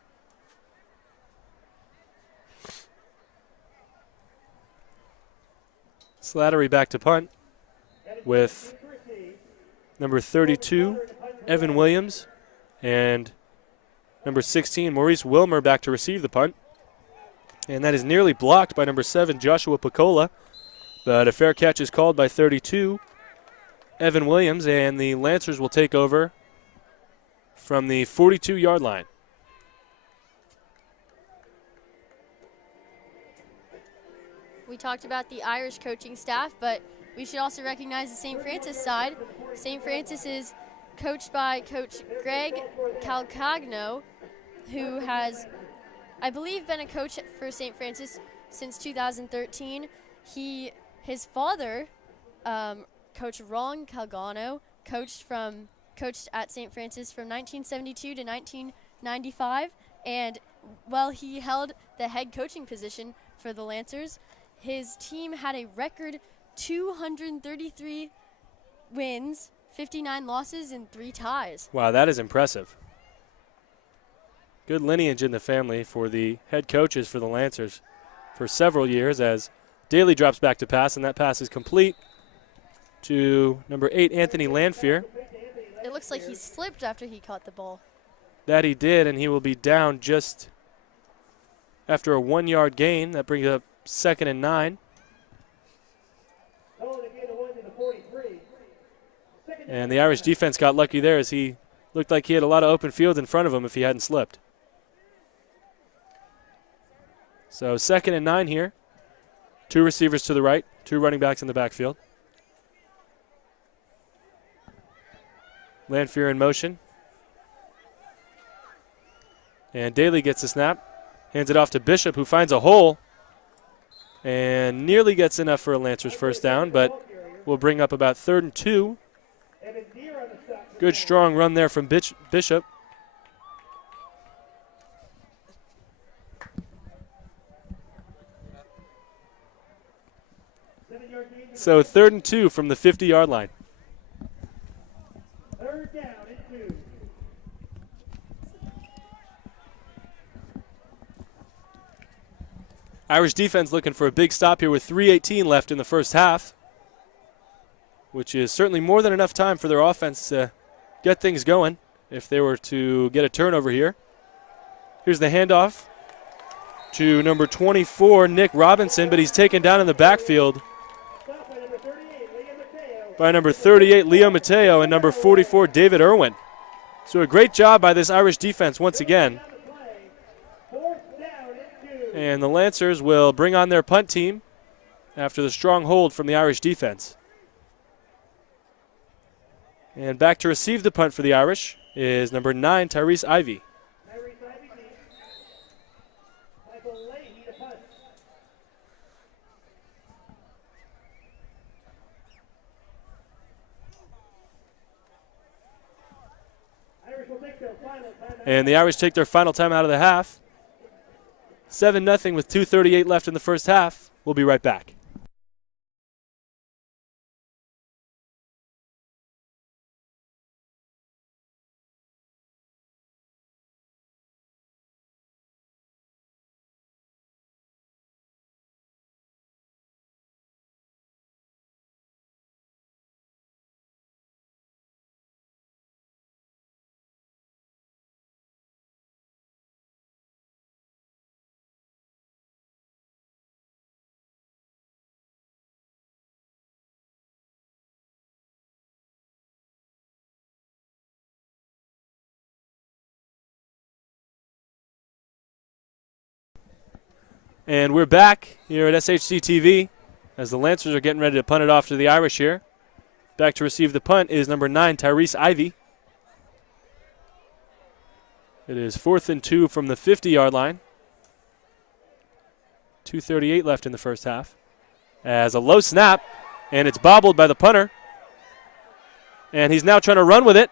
Slattery back to punt with number 32, Evan Williams, and number 16, Maurice Wilmer, back to receive the punt. And that is nearly blocked by number 7, Joshua Picola. But a fair catch is called by 32, Evan Williams, and the Lancers will take over from the 42-yard line. We talked about the Irish coaching staff, but we should also recognize the St. Francis side. St. Francis is coached by Coach Greg Calcagno, who has, I believe, been a coach for St. Francis since 2013. His father, Coach Ron Calgano, coached at St. Francis from 1972 to 1995, and while he held the head coaching position for the Lancers, his team had a record 233 wins, 59 losses, and 3 ties. Wow, that is impressive. Good lineage in the family for the head coaches for the Lancers for several years, as Daly drops back to pass, and that pass is complete to number 8, Anthony Lanfear. It looks like he slipped after he caught the ball. That he did, and he will be down just after a 1-yard gain. That brings up 2nd and 9. And the Irish defense got lucky there, as he looked like he had a lot of open field in front of him if he hadn't slipped. So 2nd and 9 here. 2 receivers to the right, 2 running backs in the backfield. Lanfear in motion. And Daly gets the snap. Hands it off to Bishop, who finds a hole and nearly gets enough for a Lancers first down, but will bring up about 3rd and 2. Good strong run there from Bishop. So 3rd and 2 from the 50-yard line. 3rd down and 2. Irish defense looking for a big stop here with 3:18 left in the first half, which is certainly more than enough time for their offense to get things going if they were to get a turnover here. Here's the handoff to number 24, Nick Robinson, but he's taken down in the backfield by number 38, Leo Mateo, and number 44, David Irwin. So a great job by this Irish defense once again. And the Lancers will bring on their punt team after the strong hold from the Irish defense. And back to receive the punt for the Irish is number 9, Tyrese Ivey. And the Irish take their final time out of the half. 7-0 with 2:38 left in the first half. We'll be right back. And we're back here at SHC TV as the Lancers are getting ready to punt it off to the Irish here. Back to receive the punt is number 9, Tyrese Ivey. It is 4th and 2 from the 50-yard line. 2:38 left in the first half. As a low snap, and it's bobbled by the punter. And he's now trying to run with it.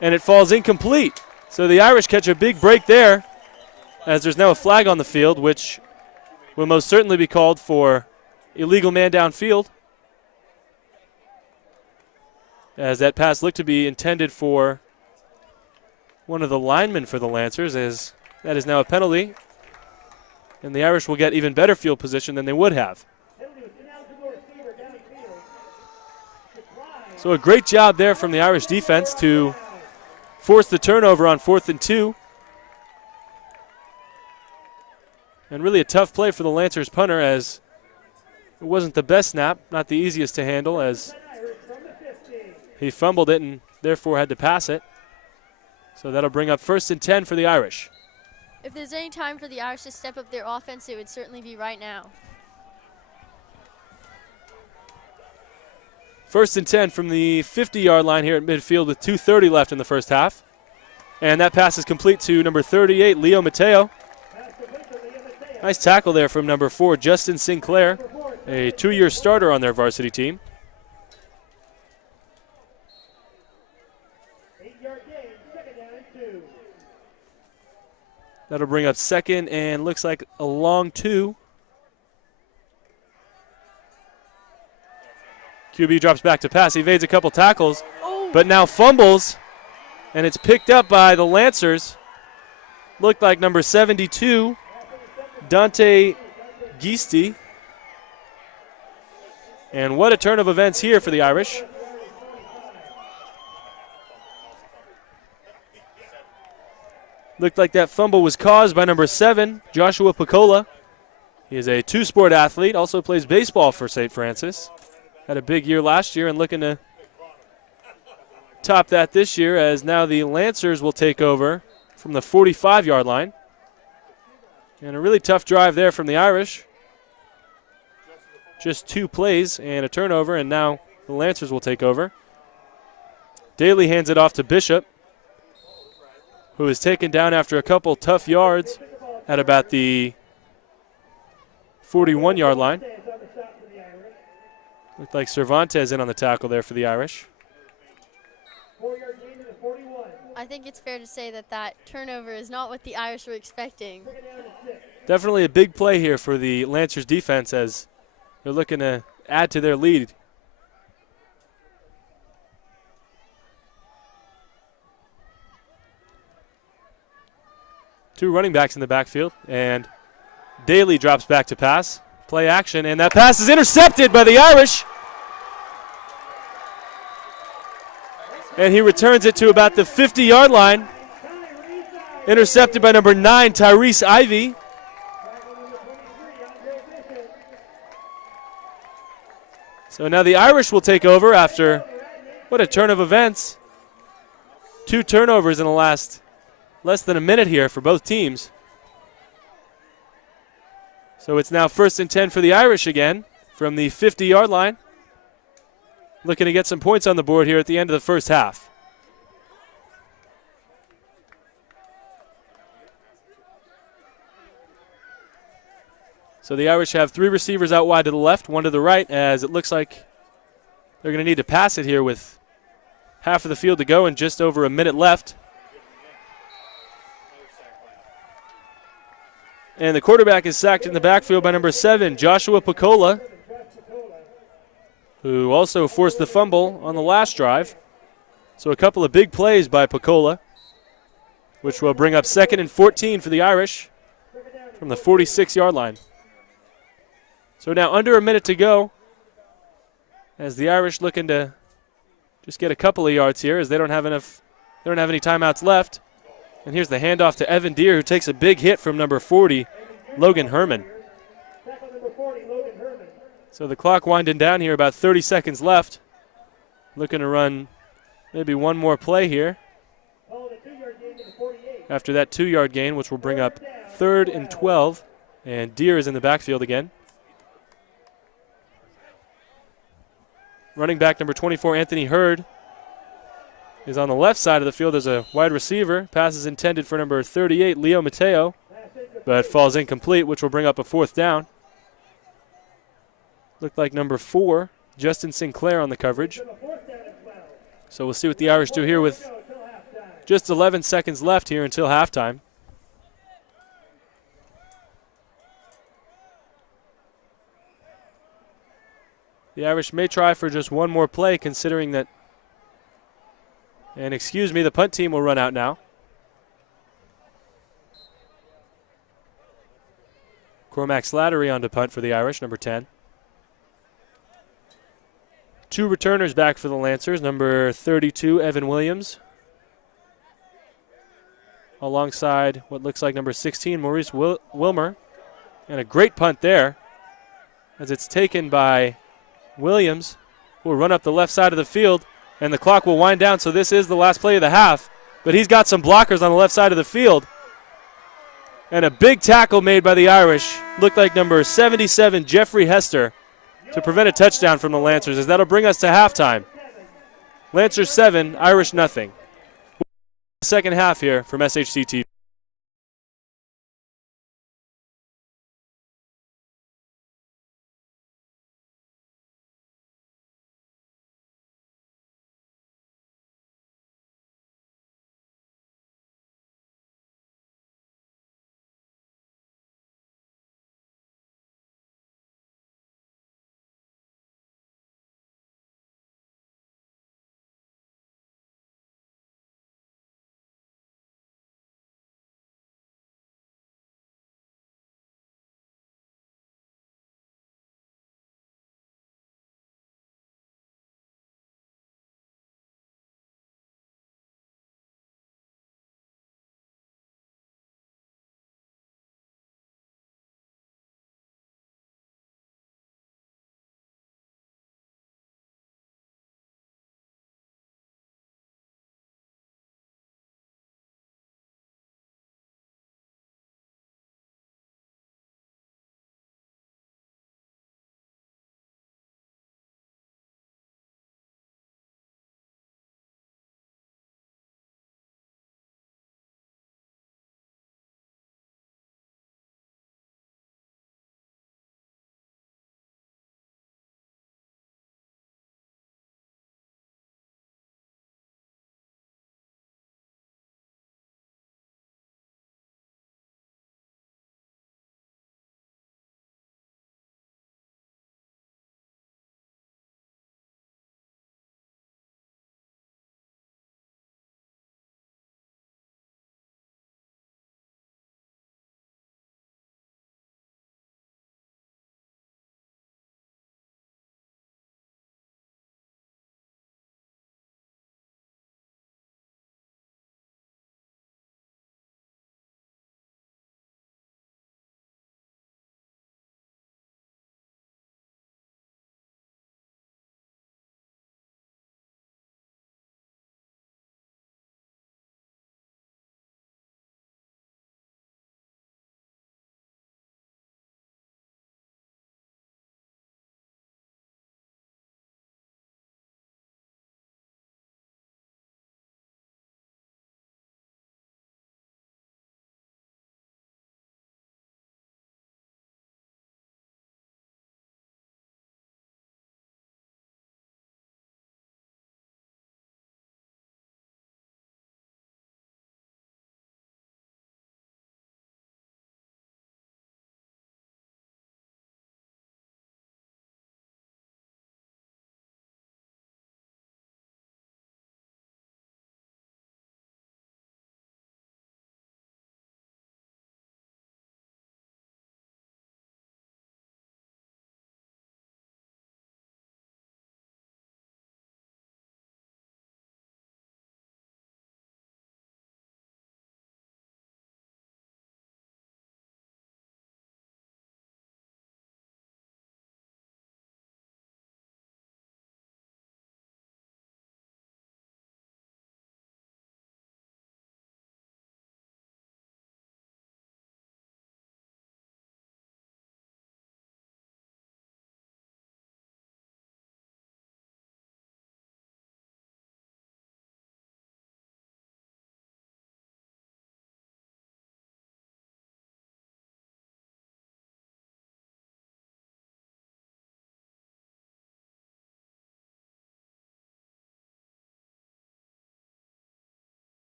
And it falls incomplete. So the Irish catch a big break there, as there's now a flag on the field, which will most certainly be called for illegal man downfield, as that pass looked to be intended for one of the linemen for the Lancers, as that is now a penalty, and the Irish will get even better field position than they would have. So a great job there from the Irish defense to force the turnover on 4th and 2. And really a tough play for the Lancers punter, as it wasn't the best snap, not the easiest to handle, as he fumbled it and therefore had to pass it. So that'll bring up 1st and 10 for the Irish. If there's any time for the Irish to step up their offense, it would certainly be right now. 1st and 10 from the 50-yard line here at midfield with 2:30 left in the first half. And that pass is complete to number 38, Leo Mateo. Nice tackle there from number 4, Justin Sinclair, a 2-year starter on their varsity team. 8-yard gain, 2nd down and 2. That'll bring up 2nd and looks like a long 2. QB drops back to pass. He evades a couple tackles, but now fumbles, and it's picked up by the Lancers. Looked like number 72, Dante Giesti. And what a turn of events here for the Irish. Looked like that fumble was caused by number 7, Joshua Picola. He is a two-sport athlete, also plays baseball for St. Francis. Had a big year last year and looking to top that this year, as now the Lancers will take over from the 45-yard line. And a really tough drive there from the Irish. Just 2 plays and a turnover, and now the Lancers will take over. Daly hands it off to Bishop, who is taken down after a couple tough yards at about the 41-yard line. Looked like Cervantes in on the tackle there for the Irish. 4-yard gain to the 41. I think it's fair to say that that turnover is not what the Irish were expecting. 2nd down and 6. Definitely a big play here for the Lancers defense, as they're looking to add to their lead. Two running backs in the backfield, and Daly drops back to pass. Play action, and that pass is intercepted by the Irish. And he returns it to about the 50-yard line. Intercepted by number 9, Tyrese Ivey. So now the Irish will take over after what a turn of events. 2 turnovers in the last less than a minute here for both teams. So it's now 1st and 10 for the Irish again from the 50-yard line. Looking to get some points on the board here at the end of the first half. So the Irish have 3 receivers out wide to the left, 1 to the right, as it looks like they're going to need to pass it here with half of the field to go and just over a minute left. And the quarterback is sacked in the backfield by number 7, Joshua Picola, who also forced the fumble on the last drive. So a couple of big plays by Picola, which will bring up 2nd and 14 for the Irish from the 46-yard line. So now under a minute to go, as the Irish looking to just get a couple of yards here, as they don't have any timeouts left. And here's the handoff to Evan Deere, who takes a big hit from number 40, Logan Herman. So the clock winding down here, about 30 seconds left. Looking to run maybe one more play here after that 2-yard gain, which will bring up 3rd and 12. And Deere is in the backfield again. Running back number 24, Anthony Hurd, is on the left side of the field as a wide receiver. Pass is intended for number 38, Leo Mateo, but falls incomplete, which will bring up a 4th down. Looked like number 4, Justin Sinclair, on the coverage. So we'll see what the Irish do here with just 11 seconds left here until halftime. The Irish may try for just one more play, considering that, and excuse me, the punt team will run out now. Cormac Slattery on to punt for the Irish, number 10. 2 returners back for the Lancers. Number 32, Evan Williams, alongside what looks like number 16, Maurice Wilmer. And a great punt there as it's taken by Williams, who will run up the left side of the field, and the clock will wind down, so this is the last play of the half. But he's got some blockers on the left side of the field. And a big tackle made by the Irish. Looked like number 77, Jeffrey Hester, to prevent a touchdown from the Lancers, as that'll bring us to halftime. Lancers 7, Irish nothing. Second half here from SHC TV.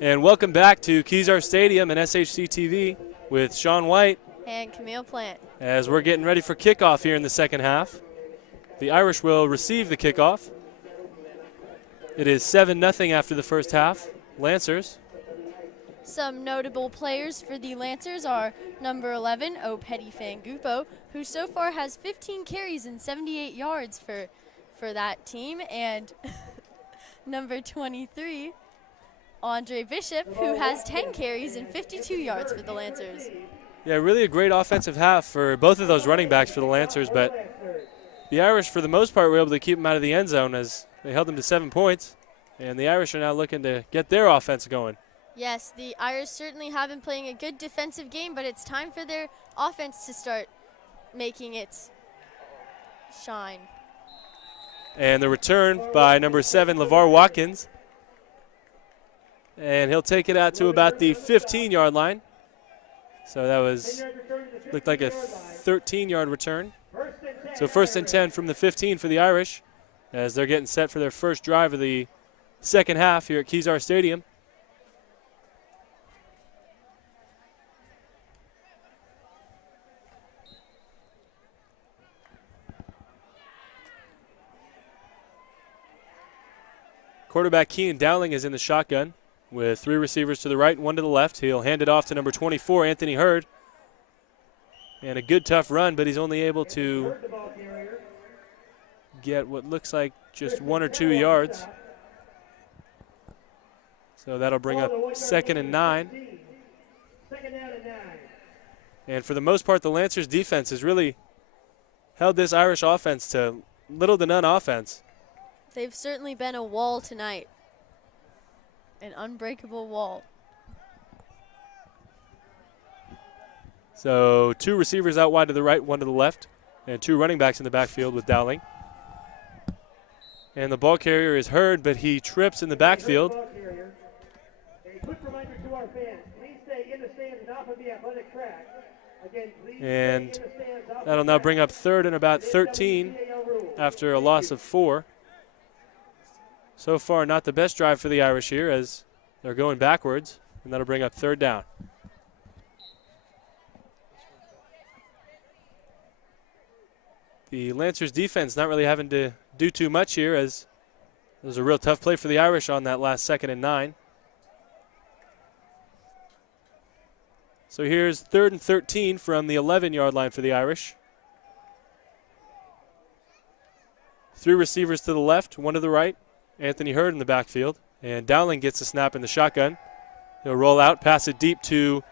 And welcome back to Kezar Stadium and SHC TV with Sean White. And Camille Plant. As we're getting ready for kickoff here in the second half. The Irish will receive the kickoff. It is 7-0 after the first half. Lancers. Some notable players for the Lancers are number 11, Opeti Fangupo, who so far has 15 carries and 78 yards for that team, and number 23, Andre Bishop, who has 10 carries and 52 yards for the Lancers. Yeah, really a great offensive half for both of those running backs for the Lancers, but the Irish, for the most part, were able to keep them out of the end zone as they held them to 7 points, and the Irish are now looking to get their offense going. Yes, the Irish certainly have been playing a good defensive game, but it's time for their offense to start making it shine. And the return by number 7, LeVar Watkins. And he'll take it out to about the 15-yard line. So that looked like a 13-yard return. So 1st and 10 from the 15 for the Irish as they're getting set for their first drive of the second half here at Kezar Stadium. Quarterback Kean Dowling is in the shotgun with 3 receivers to the right and 1 to the left. He'll hand it off to number 24, Anthony Hurd. And a good, tough run, but he's only able to get what looks like just 1 or 2 yards. So that'll bring up 2nd and 9. And for the most part, the Lancers defense has really held this Irish offense to little to none offense. They've certainly been a wall tonight. An unbreakable wall. So 2 receivers out wide to the right, 1 to the left, and 2 running backs in the backfield with Dowling. And the ball carrier is Hurd, but he trips in the backfield. A quick reminder to our fans, please stay in the stands and off of the athletic track. Again, please And stay in the stands off that'll of the now track. bring up 3rd and about 13 after a loss of 4. So far, not the best drive for the Irish here as they're going backwards, and that'll bring up 3rd down. The Lancers defense not really having to do too much here as it was a real tough play for the Irish on that last 2nd and 9. So here's 3rd and 13 from the 11-yard line for the Irish. 3 receivers to the left, 1 to the right. Anthony Hurd in the backfield. And Dowling gets a snap in the shotgun. He'll roll out, pass it deep to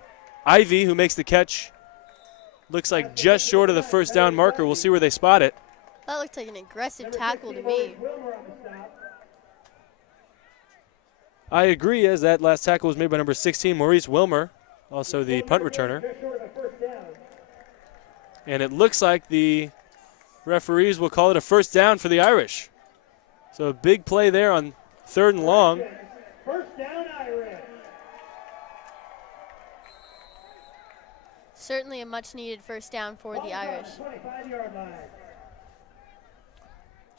Ivy, who makes the catch. Looks like just short of the 1st down marker. We'll see where they spot it. That looked like an aggressive tackle to me. I agree, as that last tackle was made by number 16, Maurice Wilmer, also the punt returner. And it looks like the referees will call it a 1st down for the Irish. So a big play there on 3rd and long. 1st down, Irish. Certainly a much-needed 1st down for the Irish. 25-yard line.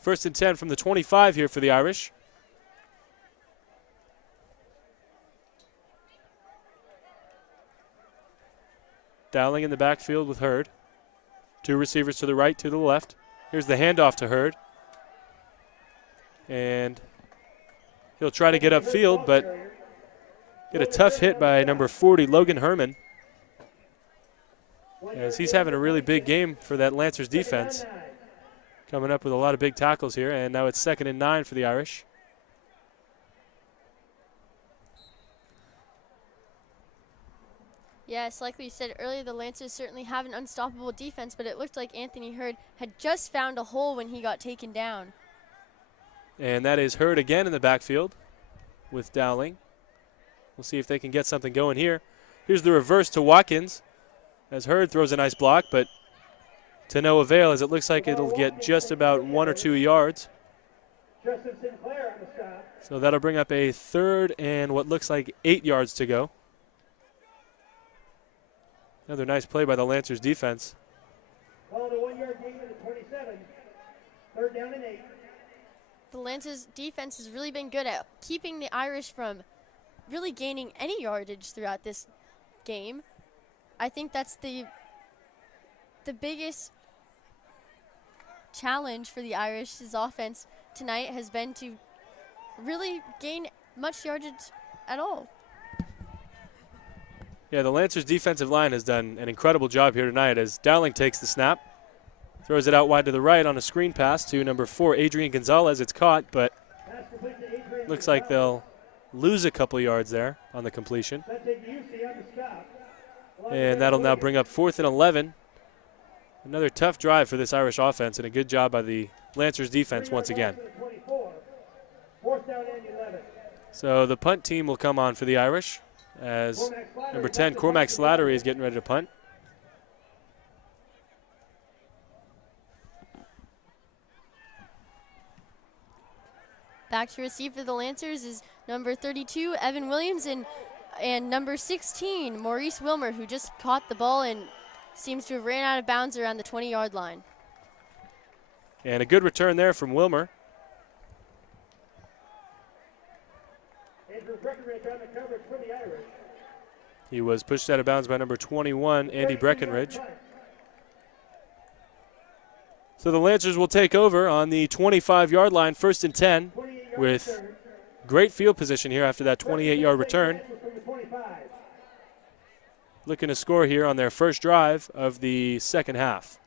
1st and 10 from the 25 here for the Irish. Dowling in the backfield with Hurd. 2 receivers to the right, 2 to the left. Here's the handoff to Hurd. And he'll try to get upfield, but get a tough hit by number 40, Logan Herman, as he's having a really big game for that Lancers defense. Coming up with a lot of big tackles here, and now it's 2nd and 9 for the Irish. Yes, like we said earlier, the Lancers certainly have an unstoppable defense, but it looked like Anthony Hurd had just found a hole when he got taken down. And that is Hurd again in the backfield with Dowling. We'll see if they can get something going here. Here's the reverse to Watkins as Hurd throws a nice block, but to no avail as it looks like it'll get just about 1 or 2 yards. So that'll bring up a 3rd and what looks like 8 yards to go. Another nice play by the Lancers defense. Called a 1-yard gain to the 27. 3rd down and 8. the Lancers defense has really been good at keeping the Irish from really gaining any yardage throughout this game. I think that's the biggest challenge for the Irish's offense tonight has been to really gain much yardage at all. Yeah, the Lancers defensive line has done an incredible job here tonight as Dowling takes the snap, throws it out wide to the right on a screen pass to number 4, Adrian Gonzalez. It's caught, but looks like they'll lose a couple yards there on the completion. And that'll now bring up 4th and 11. Another tough drive for this Irish offense and a good job by the Lancers defense once again. So the punt team will come on for the Irish as number 10, Cormac Slattery, is getting ready to punt. Back to receive for the Lancers is number 32, Evan Williams, and number 16, Maurice Wilmer, who just caught the ball and seems to have ran out of bounds around the 20-yard line. And a good return there from Wilmer. He was pushed out of bounds by number 21, Andy Breckenridge. So the Lancers will take over on the 25-yard line, 1st and 10, with great field position here after that 28-yard return. Looking to score here on their first drive of the second half.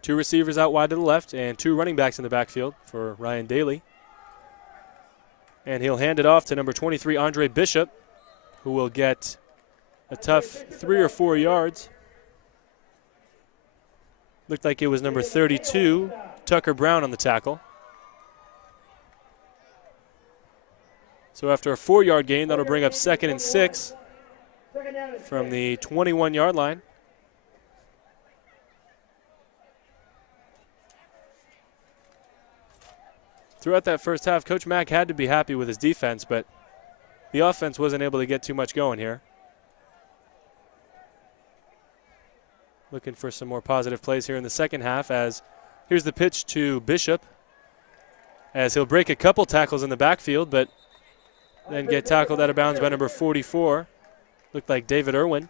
Two receivers out wide to the left and 2 running backs in the backfield for Ryan Daly. And he'll hand it off to number 23, Andre Bishop, who will get a tough 3 or 4 yards. Looked like it was number 32, Tucker Brown, on the tackle. So after a 4-yard gain, that'll bring up 2nd and 6 from the 21-yard line. Throughout that first half, Coach Mack had to be happy with his defense, but the offense wasn't able to get too much going here. Looking for some more positive plays here in the second half, as here's the pitch to Bishop, as he'll break a couple tackles in the backfield, but then get tackled out of bounds by number 44. Looked like David Irwin.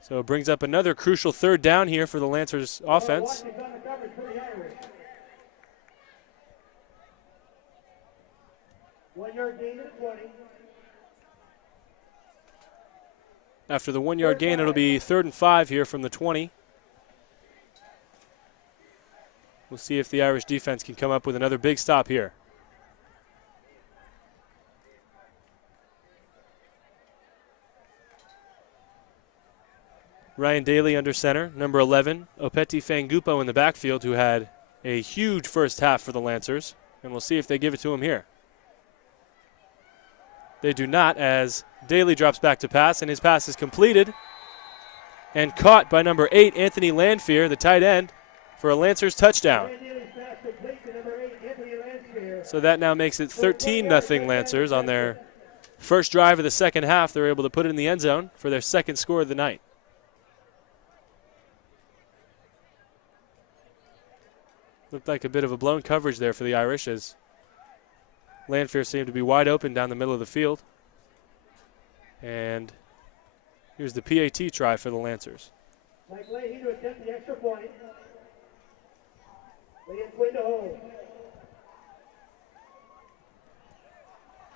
So it brings up another crucial 3rd down here for the Lancers offense. After the 1-yard gain, it'll be 3rd and 5 here from the 20. We'll see if the Irish defense can come up with another big stop here. Ryan Daly under center, number 11, Opeti Fangupo in the backfield, who had a huge first half for the Lancers. And we'll see if they give it to him here. They do not, as Daly drops back to pass, and his pass is completed and caught by number 8, Anthony Landfear, the tight end, for a Lancers touchdown. So that now makes it 13-0 Lancers on their first drive of the second half. They're able to put it in the end zone for their second score of the night. Looked like a bit of a blown coverage there for the Irish, as Landfear seemed to be wide open down the middle of the field. And here's the PAT try for the Lancers. Mike Leahy to attempt the extra point. Liam Quinn to hold.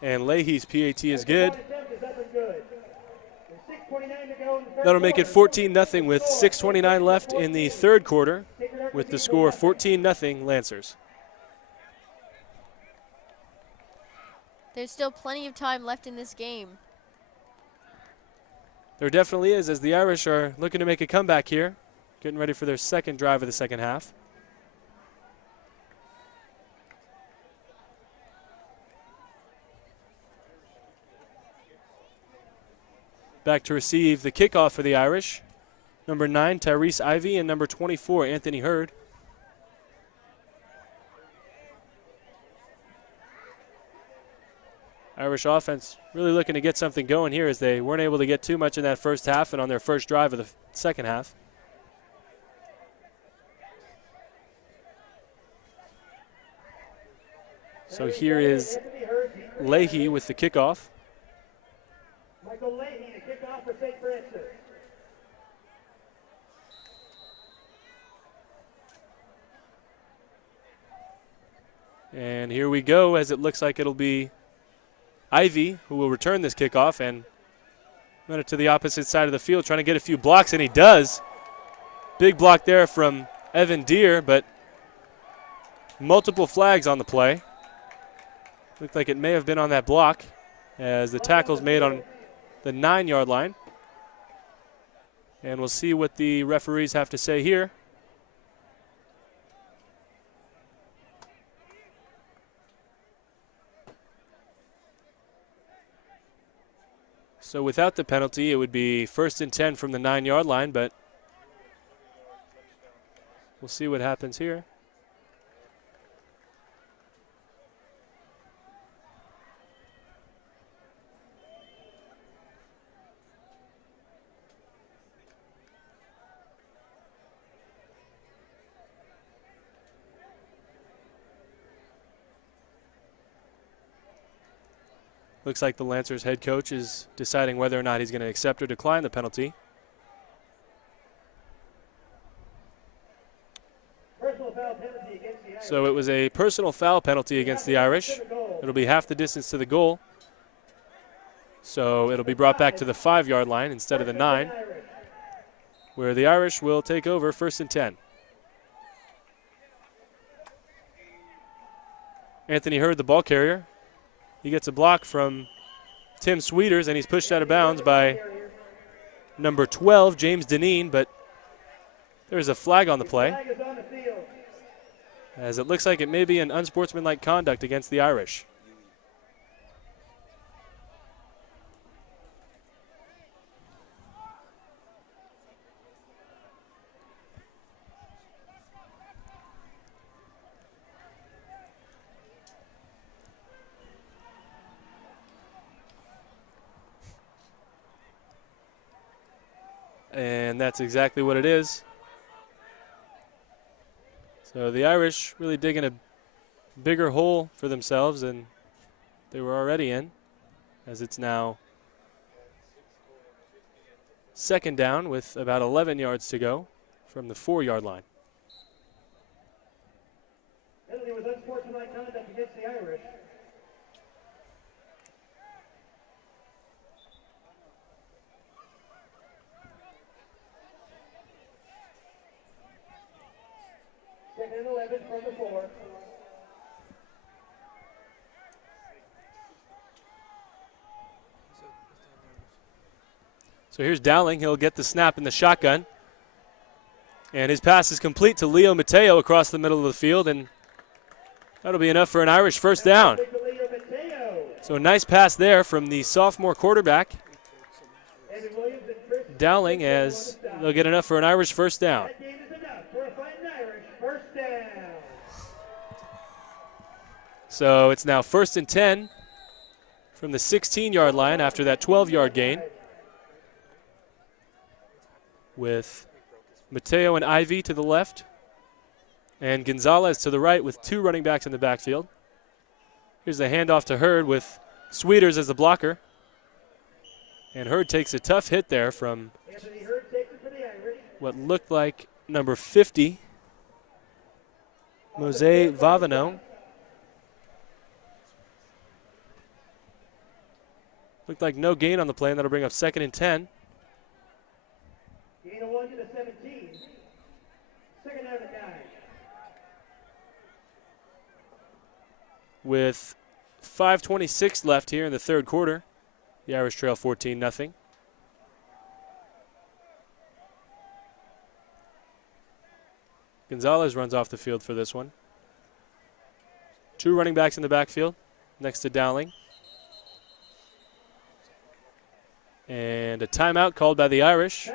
And Leahy's PAT is good. That'll make it 14-0 with 6:29 left in the third quarter, with the score 14-0 Lancers. There's still plenty of time left in this game. There definitely is, as the Irish are looking to make a comeback here, getting ready for their second drive of the second half. Back to receive the kickoff for the Irish. Number 9, Tyrese Ivey, and number 24, Anthony Hurd. Irish offense really looking to get something going here as they weren't able to get too much in that first half and on their first drive of the second half. So here is Leahy with the kickoff. Michael Leahy to kick off for St. Francis. And here we go, as it looks like it'll be Ivy who will return this kickoff and run it to the opposite side of the field, trying to get a few blocks, and he does. Big block there from Evan Deere, but multiple flags on the play. Looked like it may have been on that block as the tackle's made on the 9-yard line. And we'll see what the referees have to say here. So without the penalty, it would be 1st and 10 from the 9-yard line, but we'll see what happens here. Looks like the Lancers head coach is deciding whether or not he's going to accept or decline the penalty. So it was a personal foul penalty against the Irish. It'll be half the distance to the goal. So it'll be brought back to the 5-yard line instead of the 9, where the Irish will take over 1st and 10. Anthony Hurd, the ball carrier. He gets a block from Tim Sweeters, and he's pushed out of bounds by number 12, James Deneen, but there's a flag on the play, as it looks like it may be an unsportsmanlike conduct against the Irish. And that's exactly what it is. So the Irish really digging a bigger hole for themselves than they were already in, as it's now 2nd down with about 11 yards to go from the 4-yard line. Penalty was unsportsmanlike conduct against the Irish. Second and 11 from the 4. So here's Dowling. He'll get the snap in the shotgun. And his pass is complete to Leo Mateo across the middle of the field, and that'll be enough for an Irish 1st down. So a nice pass there from the sophomore quarterback, Dowling, as they'll get enough for an Irish 1st down. So it's now 1st and 10 from the 16-yard line after that 12-yard gain, with Mateo and Ivy to the left and Gonzalez to the right with 2 running backs in the backfield. Here's the handoff to Hurd with Sweeters as the blocker. And Hurd takes a tough hit there from what looked like number 50, Mose Vavano. Looked like no gain on the play, and that'll bring up 2nd and 10. Gain of 1 to the 17. 2nd down and 9. With 5:26 left here in the 3rd quarter, the Irish trail 14-0. Gonzalez runs off the field for this one. 2 running backs in the backfield next to Dowling. And a timeout called by the Irish.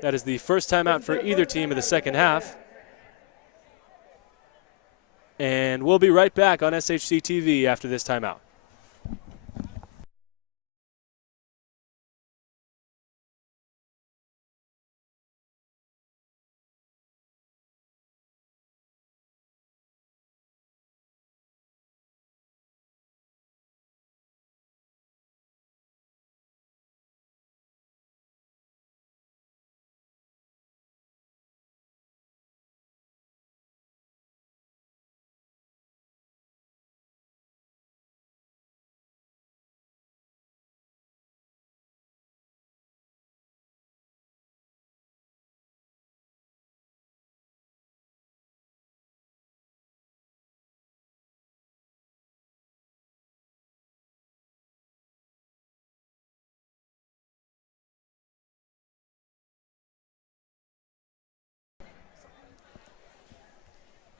That is the first timeout for either team in the 2nd half. And we'll be right back on SHC TV after this timeout.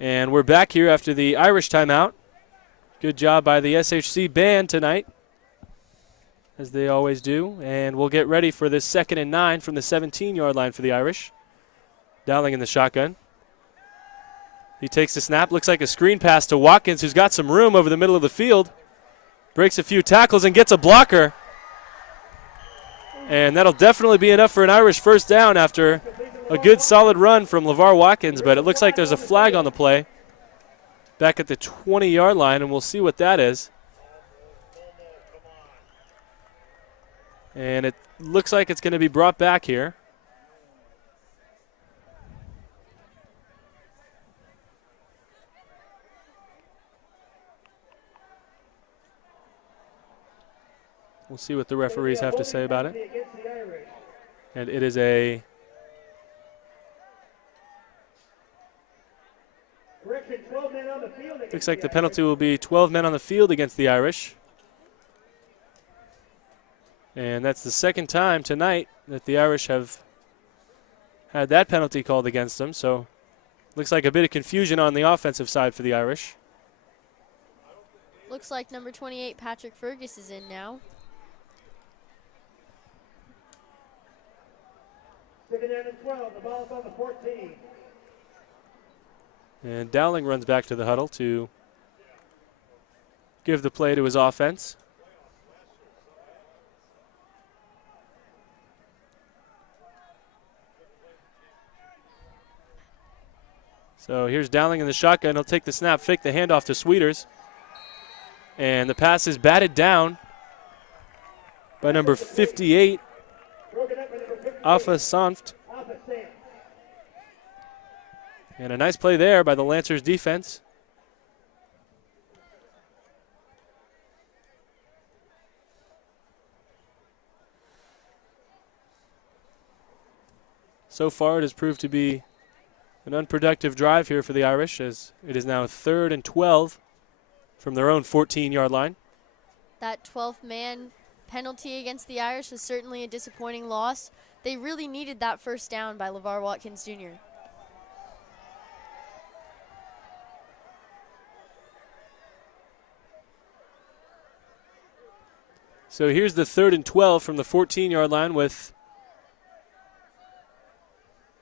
And we're back here after the Irish timeout. Good job by the SHC band tonight, as they always do. And we'll get ready for this 2nd and 9 from the 17-yard line for the Irish. Dowling in the shotgun. He takes the snap. Looks like a screen pass to Watkins, who's got some room over the middle of the field. Breaks a few tackles and gets a blocker. And that'll definitely be enough for an Irish first down after a good solid run from LeVar Watkins, but it looks like there's a flag on the play back at the 20-yard line, and we'll see what that is. And it looks like it's going to be brought back here. We'll see what the referees have to say about it. And it is a looks like the penalty will be 12 men on the field against the Irish. And that's the second time tonight that the Irish have had that penalty called against them. So looks like a bit of confusion on the offensive side for the Irish. Looks like number 28, Patrick Fergus, is in now. Second down and 12, the ball's on the 14. And Dowling runs back to the huddle to give the play to his offense. So here's Dowling in the shotgun. He'll take the snap, fake the handoff to Sweeters. And the pass is batted down by number 58, Alpha Sanft. And a nice play there by the Lancers defense. So far it has proved to be an unproductive drive here for the Irish, as it is now 3rd and 12 from their own 14-yard line. That 12th man penalty against the Irish was certainly a disappointing loss. They really needed that first down by LeVar Watkins Jr. So here's the 3rd and 12 from the 14-yard line with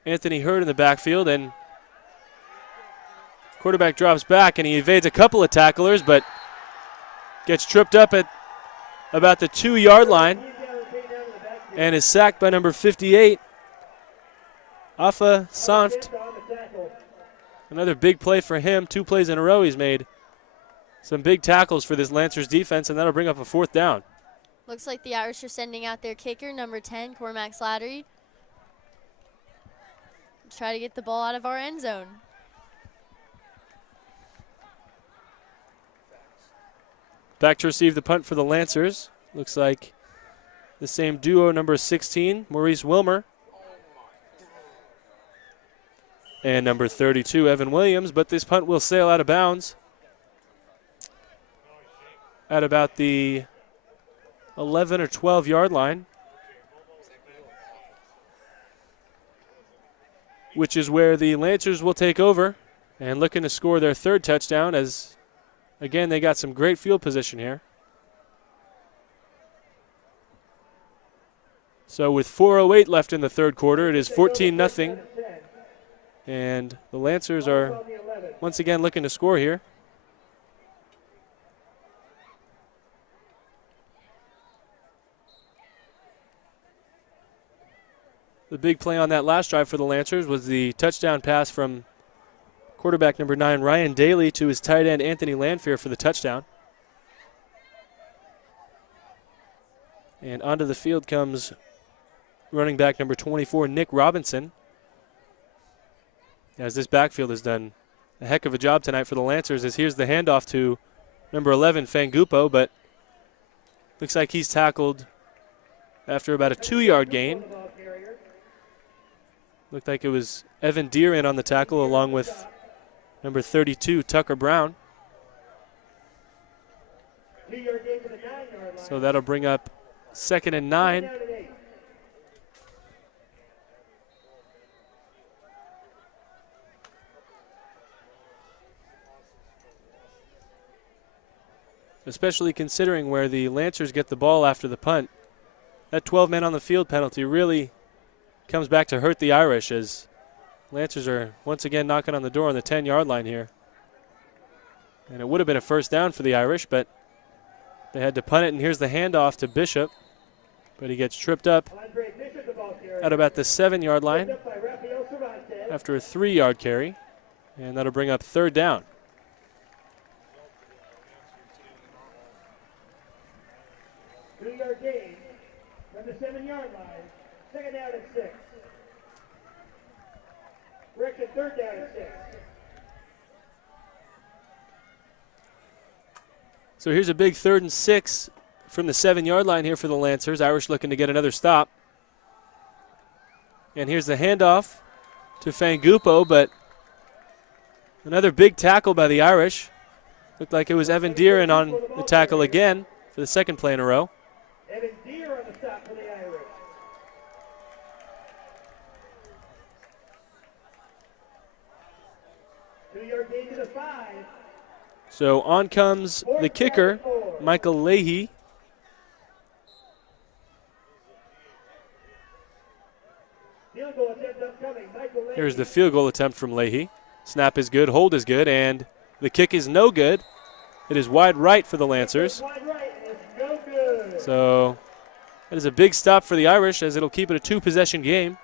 Anthony Hurd in the backfield, and quarterback drops back and he evades a couple of tacklers, but gets tripped up at about the 2-yard line and is sacked by number 58, Afa Sanft. Another big play for him. 2 plays in a row he's made. Some big tackles for this Lancers defense, and that'll bring up a 4th down. Looks like the Irish are sending out their kicker, number 10, Cormac Slattery. Try to get the ball out of our end zone. Back to receive the punt for the Lancers. Looks like the same duo, number 16, Maurice Wilmer, and number 32, Evan Williams, but this punt will sail out of bounds at about the 11 or 12-yard line, which is where the Lancers will take over and looking to score their 3rd touchdown, as, again, they got some great field position here. So with 4:08 left in the 3rd quarter, it is 14-0, and the Lancers are once again looking to score here. The big play on that last drive for the Lancers was the touchdown pass from quarterback number 9, Ryan Daly, to his tight end, Anthony Lanfear, for the touchdown. And onto the field comes running back number 24, Nick Robinson, as this backfield has done a heck of a job tonight for the Lancers, as here's the handoff to number 11, Fangupo, but looks like he's tackled after about a 2-yard gain. Looked like it was Evan Deere in on the tackle, along with number 32, Tucker Brown. So that'll bring up 2nd and 9. especially considering where the Lancers get the ball after the punt. That 12 men on the field penalty really comes back to hurt the Irish, as Lancers are once again knocking on the door on the 10-yard line here. And it would have been a first down for the Irish, but they had to punt it, and here's the handoff to Bishop. But he gets tripped up at about the 7-yard line after a 3-yard carry, and that'll bring up third down. Two-yard gain from the 7-yard line. Second down and 6. Correction, third down and 6. So here's a big 3rd and 6 from the 7-yard line here for the Lancers. Irish looking to get another stop. And here's the handoff to Fangupo, but another big tackle by the Irish. Looked like it was Evan Deeren on the tackle again for the second play in a row. Evan Deere on the stop for the Irish. Two-yard gain to the 5. So on comes the kicker, Michael Leahy. Field goal attempt upcoming. Michael Leahy. Here's the field goal attempt from Leahy. Snap is good, hold is good, and the kick is no good. It is wide right for the Lancers. Wide right, and it's no good. So that is a big stop for the Irish, as it'll keep it a 2-possession game.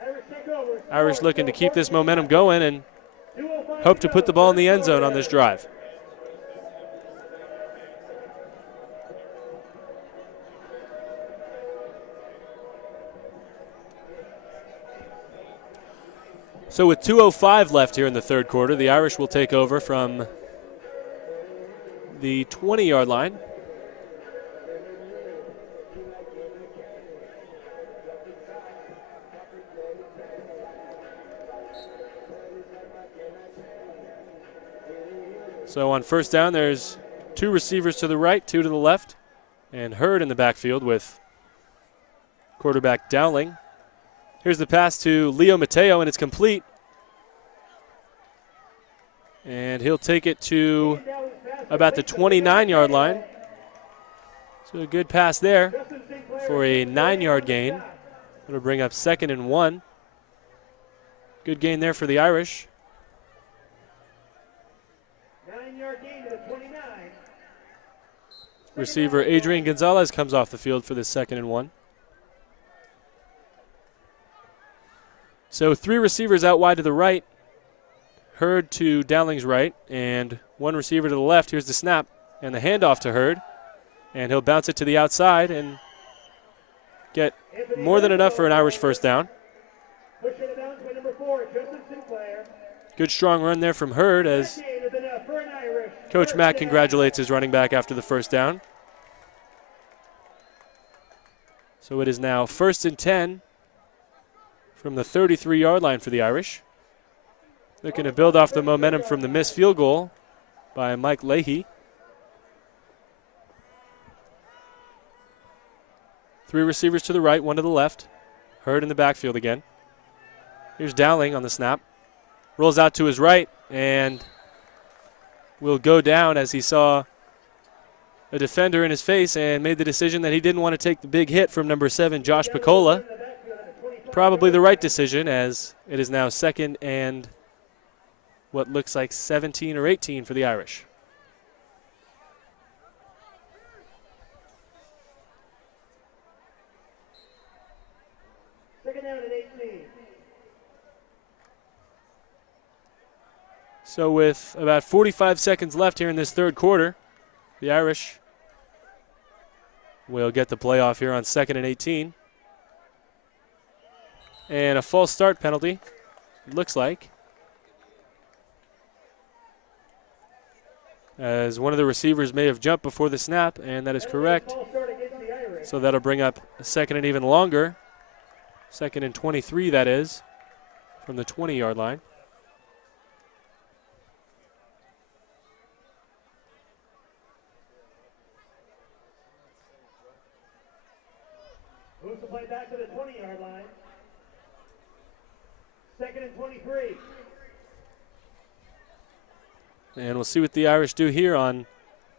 Irish take over. Irish looking to keep this momentum going and hope to put the ball in the end zone on this drive. So with 2:05 left here in the third quarter, the Irish will take over from the 20-yard line. So on first down, there's 2 receivers to the right, 2 to the left, and Hurd in the backfield with quarterback Dowling. Here's the pass to Leo Mateo, and it's complete. And he'll take it to about the 29-yard line. So a good pass there for a 9-yard gain. It'll bring up 2nd and 1. Good gain there for the Irish. 9-yard gain to the 29. Receiver Adrian Gonzalez comes off the field for the 2nd and 1. So 3 receivers out wide to the right. Hurd to Dowling's right, and 1 receiver to the left. Here's the snap and the handoff to Hurd. And he'll bounce it to the outside and get more than enough for an Irish first down. Pushing it down to number 4, Justin Sinclair. Good strong run there from Hurd, as Coach Mack congratulates his running back after the first down. So it is now 1st and 10 from the 33-yard line for the Irish. Looking to build off the momentum from the missed field goal by Mike Leahy. 3 receivers to the right, 1 to the left. Hurd in the backfield again. Here's Dowling on the snap. Rolls out to his right and will go down as he saw a defender in his face and made the decision that he didn't want to take the big hit from number 7, Josh Picola. Probably the right decision, as it is now 2nd and what looks like 17 or 18 for the Irish. Second down at 18. So with about 45 seconds left here in this third quarter, the Irish will get the play off here on 2nd and 18. And a false start penalty, it looks like, as one of the receivers may have jumped before the snap, and that is correct. So that'll bring up a 2nd and even longer. 2nd and 23, that is, from the 20-yard line. Moves the play back to the 20-yard line. 2nd and 23. And we'll see what the Irish do here on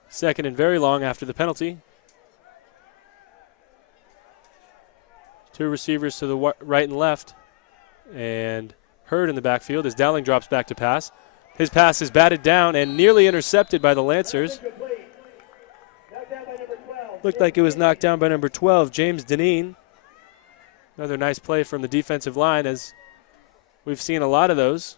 Second and very long after the penalty. Two receivers to the right and left. And Hurd in the backfield as Dowling drops back to pass. His pass is batted down and nearly intercepted by the Lancers. Looked like it was knocked down by number 12, James Deneen. Another nice play from the defensive line, as we've seen a lot of those.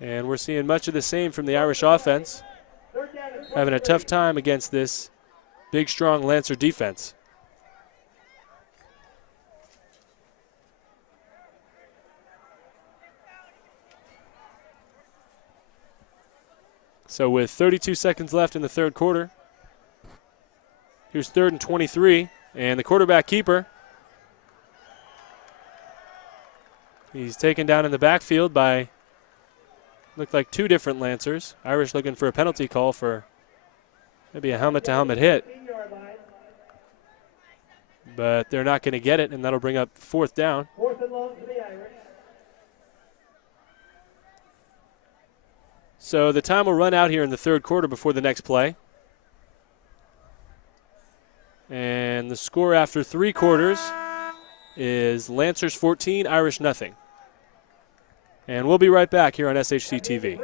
And we're seeing much of the same from the Irish offense. Having a tough time against this big, strong Lancer defense. So with 32 seconds left in the third quarter, here's 3rd and 23, and the quarterback keeper. He's taken down in the backfield by, looked like 2 different Lancers. Irish looking for a penalty call for maybe a helmet-to-helmet hit. But they're not going to get it, and that'll bring up 4th down. 4th and long for the Irish. So the time will run out here in the third quarter before the next play. And the score after 3 quarters is Lancers 14, Irish nothing. And we'll be right back here on SHC TV.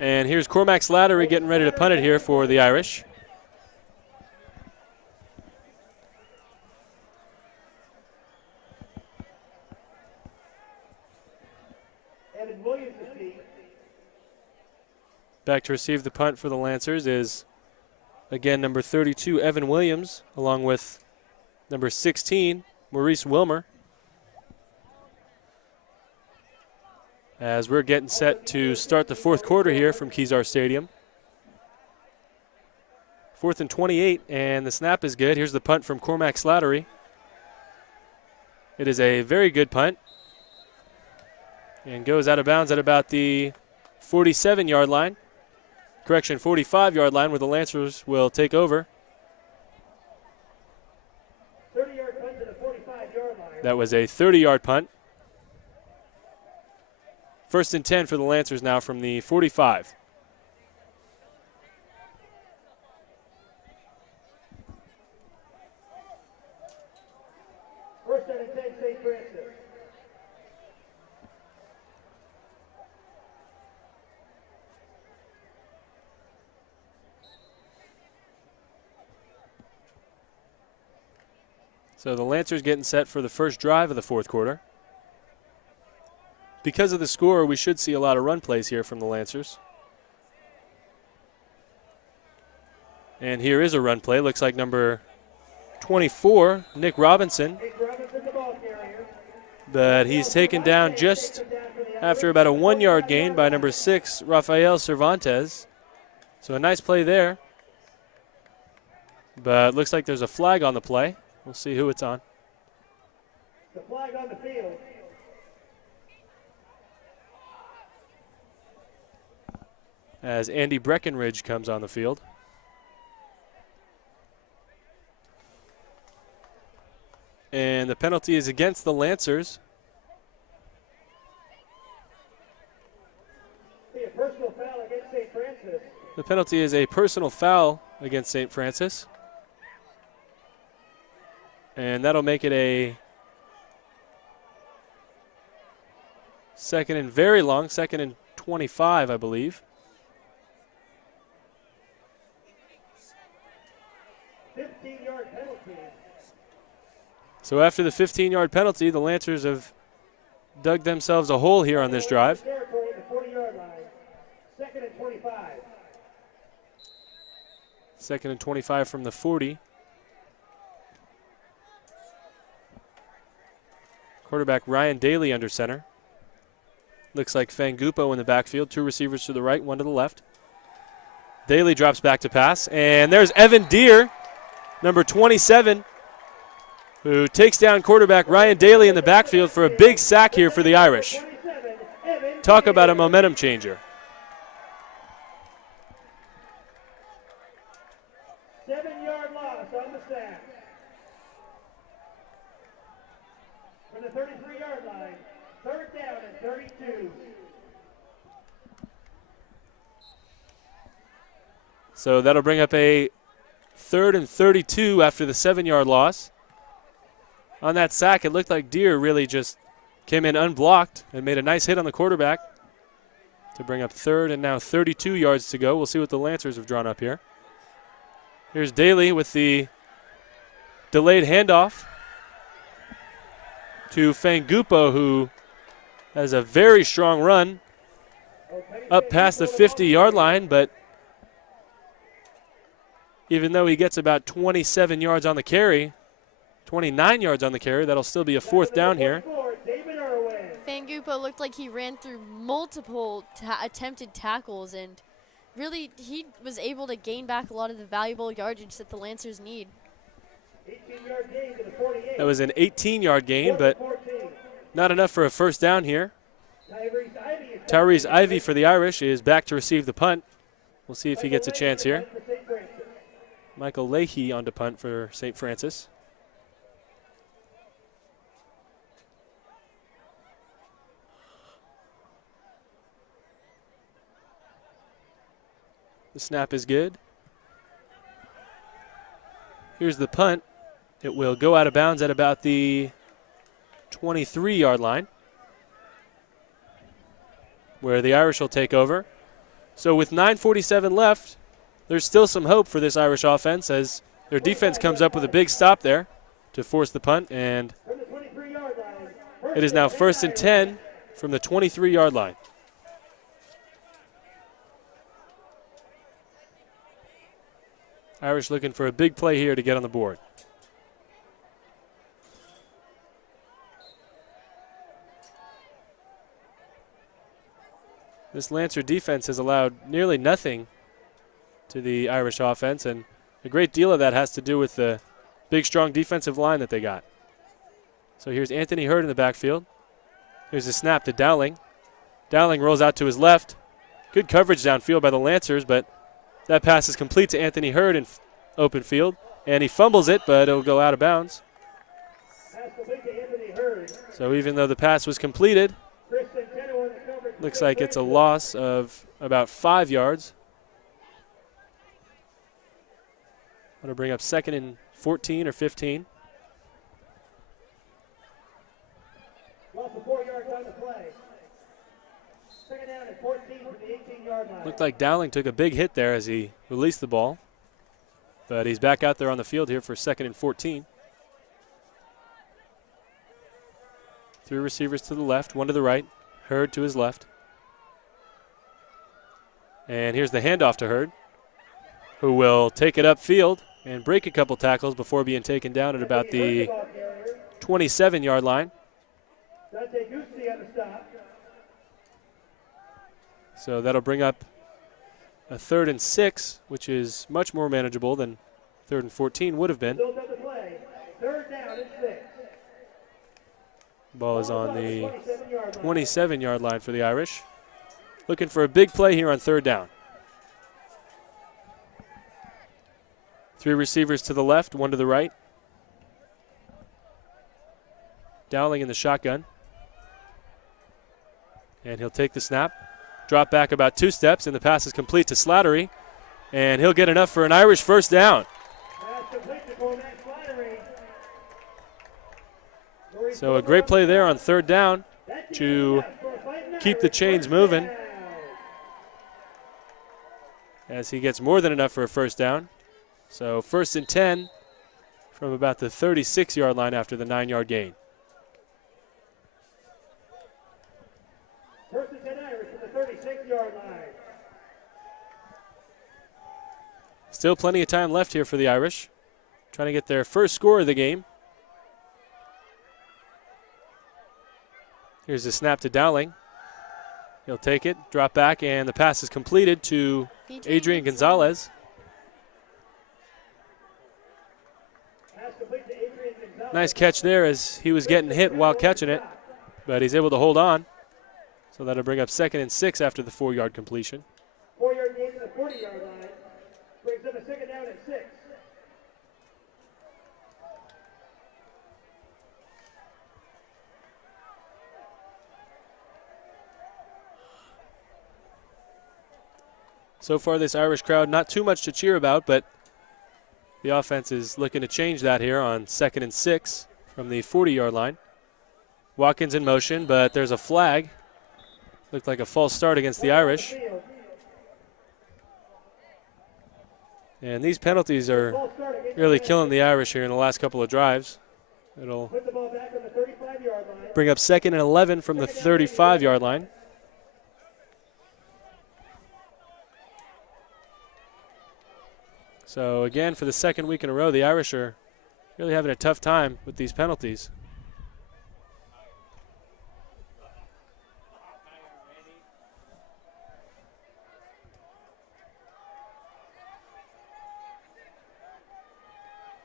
And here's Cormac Slattery getting ready to punt it here for the Irish. Back to receive the punt for the Lancers is, again, number 32, Evan Williams, along with number 16, Maurice Wilmer. As we're getting set to start the fourth quarter here from Kezar Stadium. 4th and 28, and the snap is good. Here's the punt from Cormac Slattery. It is a very good punt and goes out of bounds at about the 47-yard line. Correction, 45-yard line, where the Lancers will take over. 30-yard punt to the 45-yard line. That was a 30-yard punt. 1st and 10 for the Lancers now from the 45. First and 10, St. Francis. So the Lancers getting set for the first drive of the fourth quarter. Because of the score, we should see a lot of run plays here from the Lancers. And here is a run play. Looks like number 24, Nick Robinson. The ball carrier. But he's taken down just after about a 1-yard gain by number 6, Rafael Cervantes. So a nice play there. But looks like there's a flag on the play. We'll see who it's on. The flag on the field. As Andy Breckenridge comes on the field. And the penalty is against the Lancers. A personal foul against St. Francis. The penalty is a personal foul against St. Francis. And that'll make it a second and very long, second and 25, I believe. 15-yard penalty. So after the 15-yard penalty, the Lancers have dug themselves a hole here on this drive. Territory at the 40-yard line. Second and 25. Second and 25 from the 40. Quarterback Ryan Daly under center. Looks like Fangupo in the backfield. Two receivers to the right, one to the left. Daly drops back to pass. And there's Evan Deere, number 27, who takes down quarterback Ryan Daly in the backfield for a big sack here for the Irish. Talk about a momentum changer. 7-yard loss on the sack. From the 33-yard line, third down and 32. So that'll bring up a third and 32 after the 7-yard loss. On that sack, it looked like Deere really just came in unblocked and made a nice hit on the quarterback to bring up third and now 32 yards to go. We'll see what the Lancers have drawn up here. Here's Daly with the delayed handoff to Fangupo, who has a very strong run up past the 50-yard line, but even though he gets about 27 yards on the carry, 29 yards on the carry, that'll still be a fourth down here. Fangupo looked like he ran through multiple attempted tackles, and really he was able to gain back a lot of the valuable yardage that the Lancers need. 18-yard gain to the 48. That was an 18-yard gain, but not enough for a first down here. Tyrese Ivey for the Irish is back to receive the punt. We'll see if he gets a chance here. Michael Leahy on to punt for St. Francis. The snap is good. Here's the punt. It will go out of bounds at about the 23-yard line, where the Irish will take over. So with 9:47 left, there's still some hope for this Irish offense as their defense comes up with a big stop there to force the punt, and it is now 1st and 10 from the 23-yard line. Irish looking for a big play here to get on the board. This Lancer defense has allowed nearly nothing to the Irish offense, and a great deal of that has to do with the big, strong defensive line that they got. So here's Anthony Hurd in the backfield. Here's a snap to Dowling. Dowling rolls out to his left. Good coverage downfield by the Lancers, but that pass is complete to Anthony Hurd in open field, and he fumbles it, but it'll go out of bounds. So even though the pass was completed, looks like it's a loss of about 5 yards. That'll bring up 2nd and 14 or 15. Loss of 4 yards on the play. 2nd down and 14 from the 18-yard line. Looked like Dowling took a big hit there as he released the ball. But he's back out there on the field here for 2nd and 14. 3 receivers to the left, 1 to the right. Hurd to his left. And here's the handoff to Hurd, who will take it upfield and break a couple tackles before being taken down at about the 27-yard line. So that'll bring up a 3rd and 6, which is much more manageable than 3rd and 14 would have been. 3rd down and 6. Ball is on the 27-yard line for the Irish. Looking for a big play here on 3rd down. 3 receivers to the left, 1 to the right. Dowling in the shotgun. And he'll take the snap, drop back about 2 steps, and the pass is complete to Slattery. And he'll get enough for an Irish first down. So a great play there on 3rd down to keep the chains moving, as he gets more than enough for a first down. So 1st and 10 from about the 36-yard line after the 9-yard gain. 1st and 10 Irish from the 36-yard line. Still plenty of time left here for the Irish, trying to get their first score of the game. Here's the snap to Dowling. He'll take it, drop back, and the pass is completed to Adrian Gonzalez. Nice catch there as he was getting hit while catching it, but he's able to hold on. So that'll bring up 2nd and 6 after the 4-yard completion. 4-yard gain to the 40-yard line. Brings up a 2nd down at 6. So far, this Irish crowd, not too much to cheer about, but the offense is looking to change that here on 2nd and 6 from the 40-yard line. Watkins in motion, but there's a flag. Looked like a false start against the Irish. And these penalties are really killing the Irish here in the last couple of drives. It'll bring up 2nd and 11 from the 35-yard line. So again, for the 2nd week in a row, the Irish are really having a tough time with these penalties.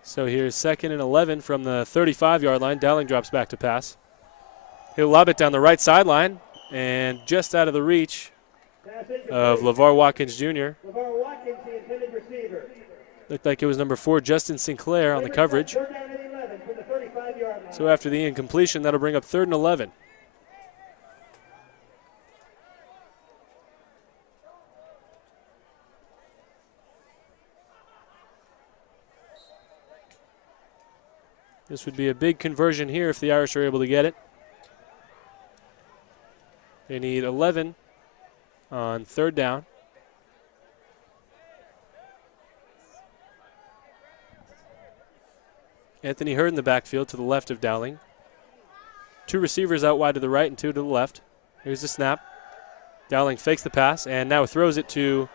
So here's 2nd and 11 from the 35-yard line. Dowling drops back to pass. He'll lob it down the right sideline and just out of the reach of LeVar Watkins Jr. LeVar Watkins, the intended receiver. Looked like it was number 4, Justin Sinclair, on the coverage. 3rd down and 11 from the 35-yard line. So after the incompletion, that'll bring up 3rd and 11. This would be a big conversion here if the Irish are able to get it. They need 11 on 3rd down. Anthony Hurd in the backfield to the left of Dowling. 2 receivers out wide to the right and 2 to the left. Here's the snap. Dowling fakes the pass and now throws it to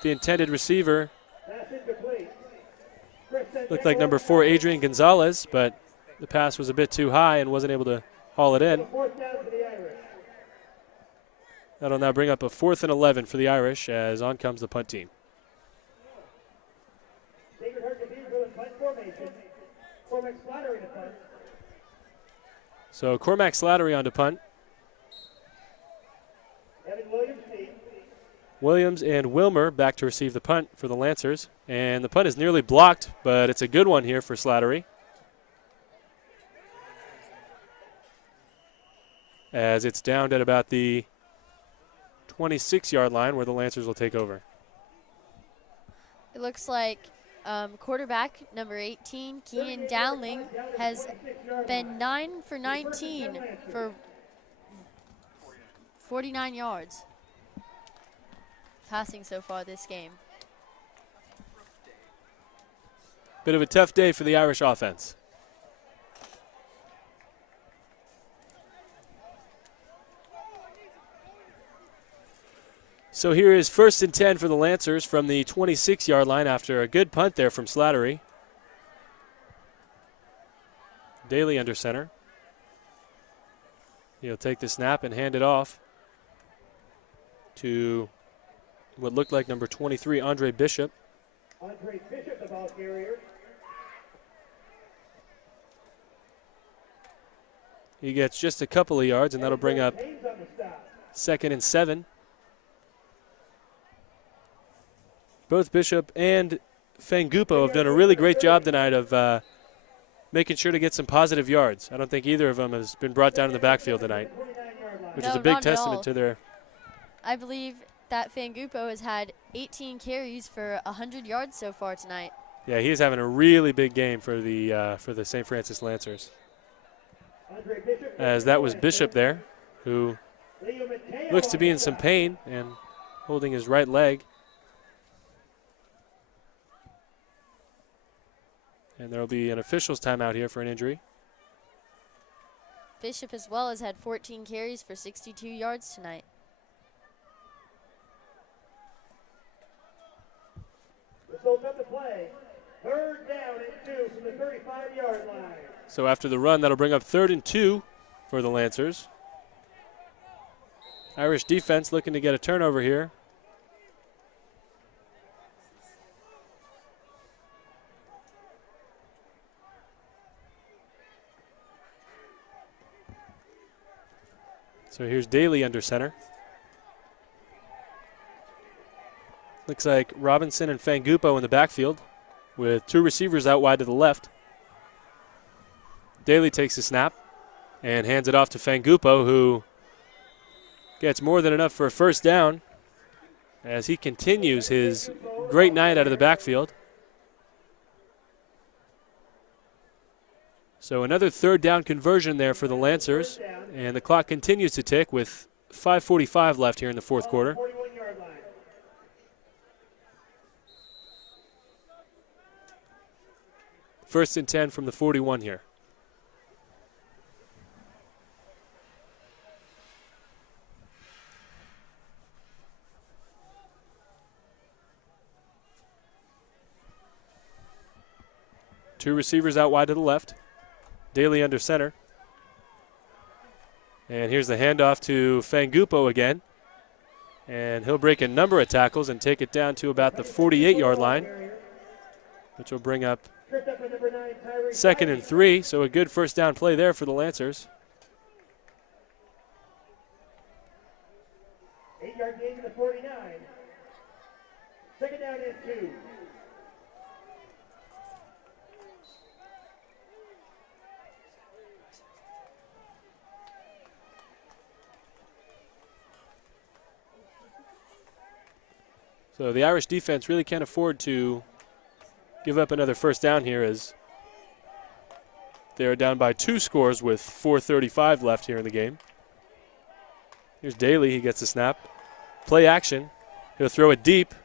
the intended receiver. Looked like number 4, Adrian Gonzalez, but the pass was a bit too high and wasn't able to haul it in. That'll now bring up a 4th and 11 for the Irish as on comes the punt team. So Cormac Slattery on to punt. Williams and Wilmer back to receive the punt for the Lancers. And the punt is nearly blocked, but it's a good one here for Slattery, as it's downed at about the 26-yard line where the Lancers will take over. It looks like quarterback number 18, Keenan Dowling, has been 9 for 19 for 49 yards passing so far this game. Bit of a tough day for the Irish offense. So here is 1st and 10 for the Lancers from the 26-yard line after a good punt there from Slattery. Daly under center. He'll take the snap and hand it off to what looked like number 23, Andre Bishop. Andre Bishop, the ball carrier. He gets just a couple of yards, and that'll bring up 2nd and 7. Both Bishop and Fangupo have done a really great job tonight of making sure to get some positive yards. I don't think either of them has been brought down in the backfield tonight, which is a big testament to their. I believe that Fangupo has had 18 carries for 100 yards so far tonight. Yeah, he's having a really big game for the St. Francis Lancers. As that was Bishop there, who looks to be in some pain and holding his right leg. And there will be an official's timeout here for an injury. Bishop as well has had 14 carries for 62 yards tonight. Results of the play. 3rd down and 2 from the 35-yard line. So after the run, that'll bring up 3rd and 2 for the Lancers. Irish defense looking to get a turnover here. So here's Daly under center. Looks like Robinson and Fangupo in the backfield with 2 receivers out wide to the left. Daly takes the snap and hands it off to Fangupo, who gets more than enough for a 1st down as he continues his great night out of the backfield. So another 3rd down conversion there for the Lancers, and the clock continues to tick with 5:45 left here in the 4th quarter. First and 10 from the 41 here. Two receivers out wide to the left. Daly under center. And here's the handoff to Fangupo again. And he'll break a number of tackles and take it down to about the 48-yard line, which will bring up 2nd and 3. So a good 1st down play there for the Lancers. 8-yard gain to the 49. 2nd down and 2. So the Irish defense really can't afford to give up another 1st down here, as they're down by 2 scores with 4:35 left here in the game. Here's Daly. He gets the snap. Play action. He'll throw it deep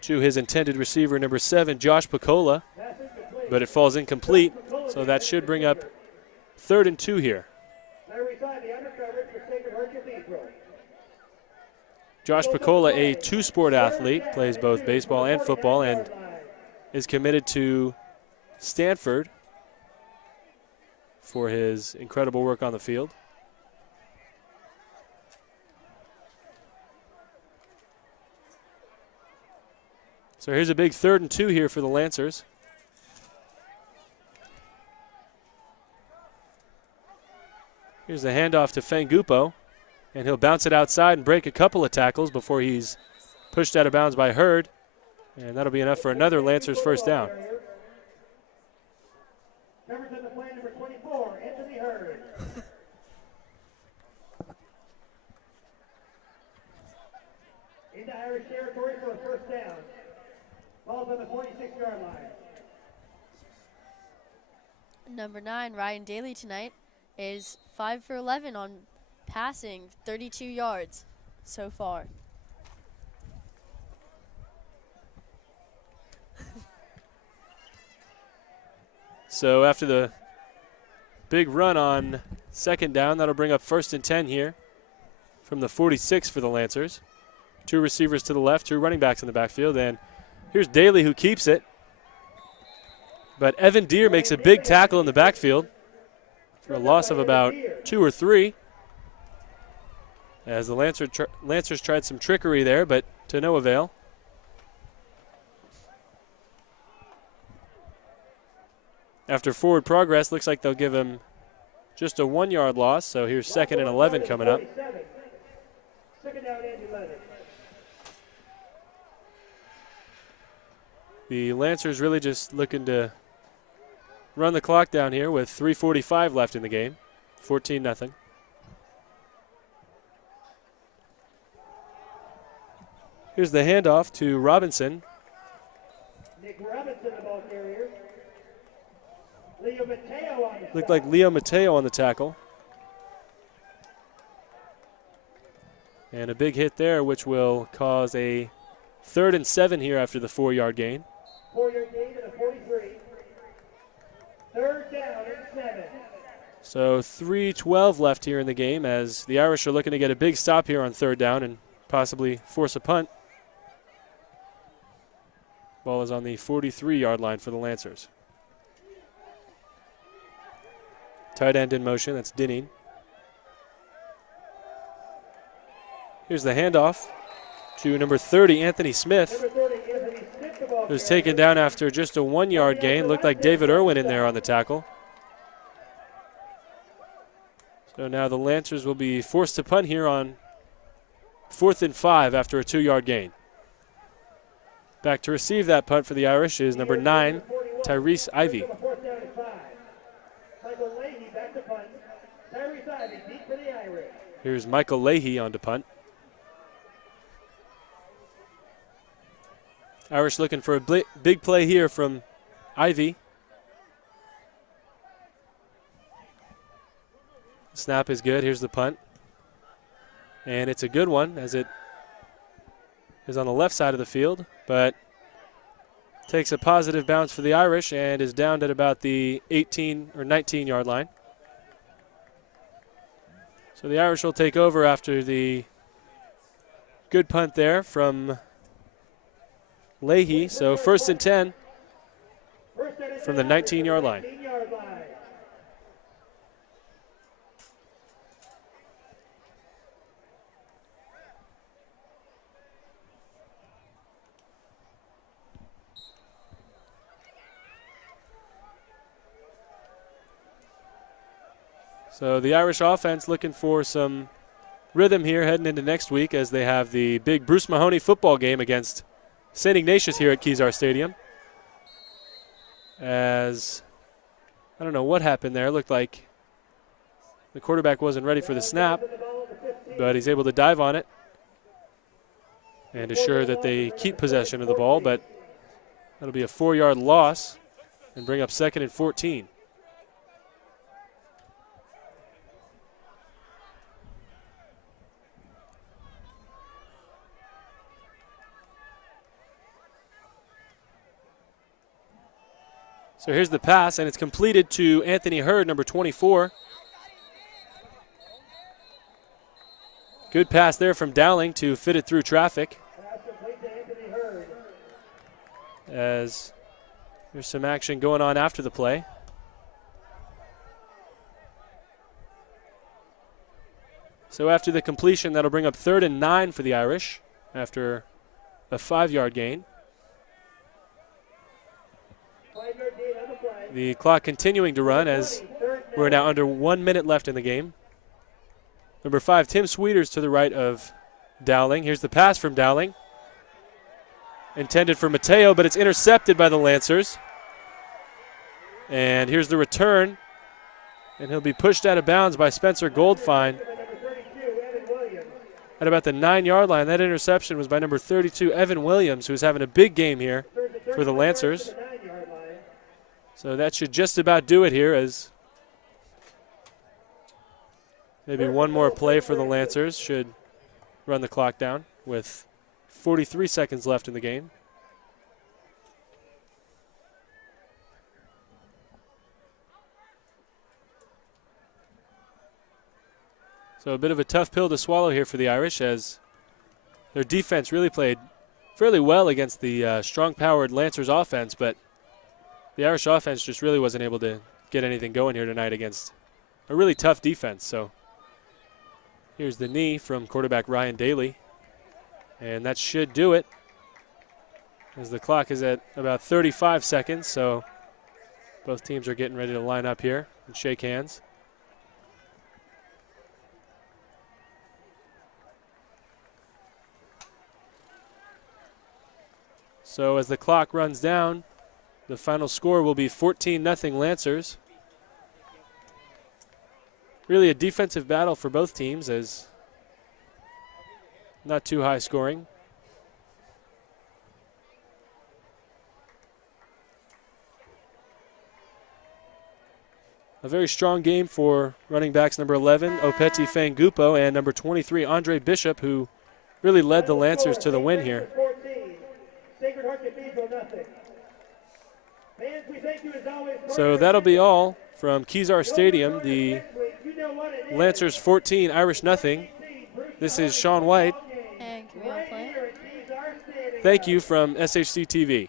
to his intended receiver, number 7, Josh Picola, but it falls incomplete. So that should bring up 3rd and 2 here. Josh Picola, a 2-sport athlete, plays both baseball and football, and is committed to Stanford for his incredible work on the field. So here's a big 3rd and 2 here for the Lancers. Here's the handoff to Fangupo, and he'll bounce it outside and break a couple of tackles before he's pushed out of bounds by Hurd. And that'll be enough for another Lancers 1st down. Numbers on the play, number 24, Anthony Hurd. Into Irish territory for a 1st down. Ball's on the 46-yard line. Number 9, Ryan Daly tonight is 5 for 11 on passing, 32 yards so far. So after the big run on 2nd down, that'll bring up 1st and 10 here from the 46 for the Lancers. 2 receivers to the left, 2 running backs in the backfield, and here's Daly, who keeps it. But Evan Deere makes a big tackle in the backfield for a loss of about 2 or 3. As the Lancers tried some trickery there, but to no avail. After forward progress, looks like they'll give him just a 1-yard loss. So here's 2nd and 11 coming up. 2nd down and 11. The Lancers really just looking to run the clock down here with 3:45 left in the game. 14-0. Here's the handoff to Robinson. Nick Robinson, the ball carrier. Leo Mateo on the Looked like Leo Mateo on the tackle. And a big hit there, which will cause a 3rd and 7 here after the 4-yard gain. 4-yard gain to the 43. 3rd down and 7. So 3:12 left here in the game as the Irish are looking to get a big stop here on 3rd down and possibly force a punt. Ball is on the 43-yard line for the Lancers. Tight end in motion, that's Dinning. Here's the handoff to number 30, Anthony Smith, Number 30, Anthony Smith, the ball who's carrier. taken down after just a 1-yard gain. Looked like David Irwin in there on the tackle. So now the Lancers will be forced to punt here on 4th and 5 after a 2-yard gain. Back to receive that punt for the Irish is number 9, Tyrese Ivey. 4th down and 5. Michael Leahy back to punt. Tyrese Ivey deep for the Irish. Here's Michael Leahy on to punt. Irish looking for a big play here from Ivey. Snap is good. Here's the punt. And it's a good one as it is on the left side of the field, but takes a positive bounce for the Irish and is downed at about the 18 or 19-yard line. So the Irish will take over after the good punt there from Leahy. So 1st and 10 from the 19-yard line. 19-yard line. So the Irish offense looking for some rhythm here heading into next week as they have the big Bruce Mahoney football game against St. Ignatius here at Kezar Stadium. As I don't know what happened there. It looked like the quarterback wasn't ready for the snap, but he's able to dive on it and assure that they keep possession of the ball, but that'll be a 4-yard loss and bring up 2nd and 14. So here's the pass, and it's completed to Anthony Hurd, number 24. Good pass there from Dowling to fit it through traffic. Pass complete to Anthony Hurd. As there's some action going on after the play. So after the completion, that'll bring up 3rd and 9 for the Irish after a 5-yard gain. 5-yard gain on the play. The clock continuing to run as we're now under 1 minute left in the game. Number 5, Tim Sweeters to the right of Dowling. Here's the pass from Dowling. Intended for Mateo, but it's intercepted by the Lancers. And here's the return. And he'll be pushed out of bounds by Spencer Goldfine Number 32, Evan Williams. at about the 9-yard line. That interception was by number 32, Evan Williams, who's having a big game here for the Lancers. To the 9-yard line. So that should just about do it here, as maybe one more play for the Lancers should run the clock down with 43 seconds left in the game. So a bit of a tough pill to swallow here for the Irish, as their defense really played fairly well against the strong-powered Lancers offense, but the Irish offense just really wasn't able to get anything going here tonight against a really tough defense. So here's the knee from quarterback Ryan Daly, and that should do it, as the clock is at about 35 seconds. So both teams are getting ready to line up here and shake hands. So as the clock runs down, The final score will be 14-0 Lancers. Really a defensive battle for both teams, as not too high scoring. A very strong game for running backs number 11, Opeti Fangupo, and number 23, Andre Bishop, who really led the Lancers to the win here. So that'll be all from Kezar Stadium. The Lancers 14, Irish nothing. This is Sean White. And Camille Play. Thank you from SHC TV.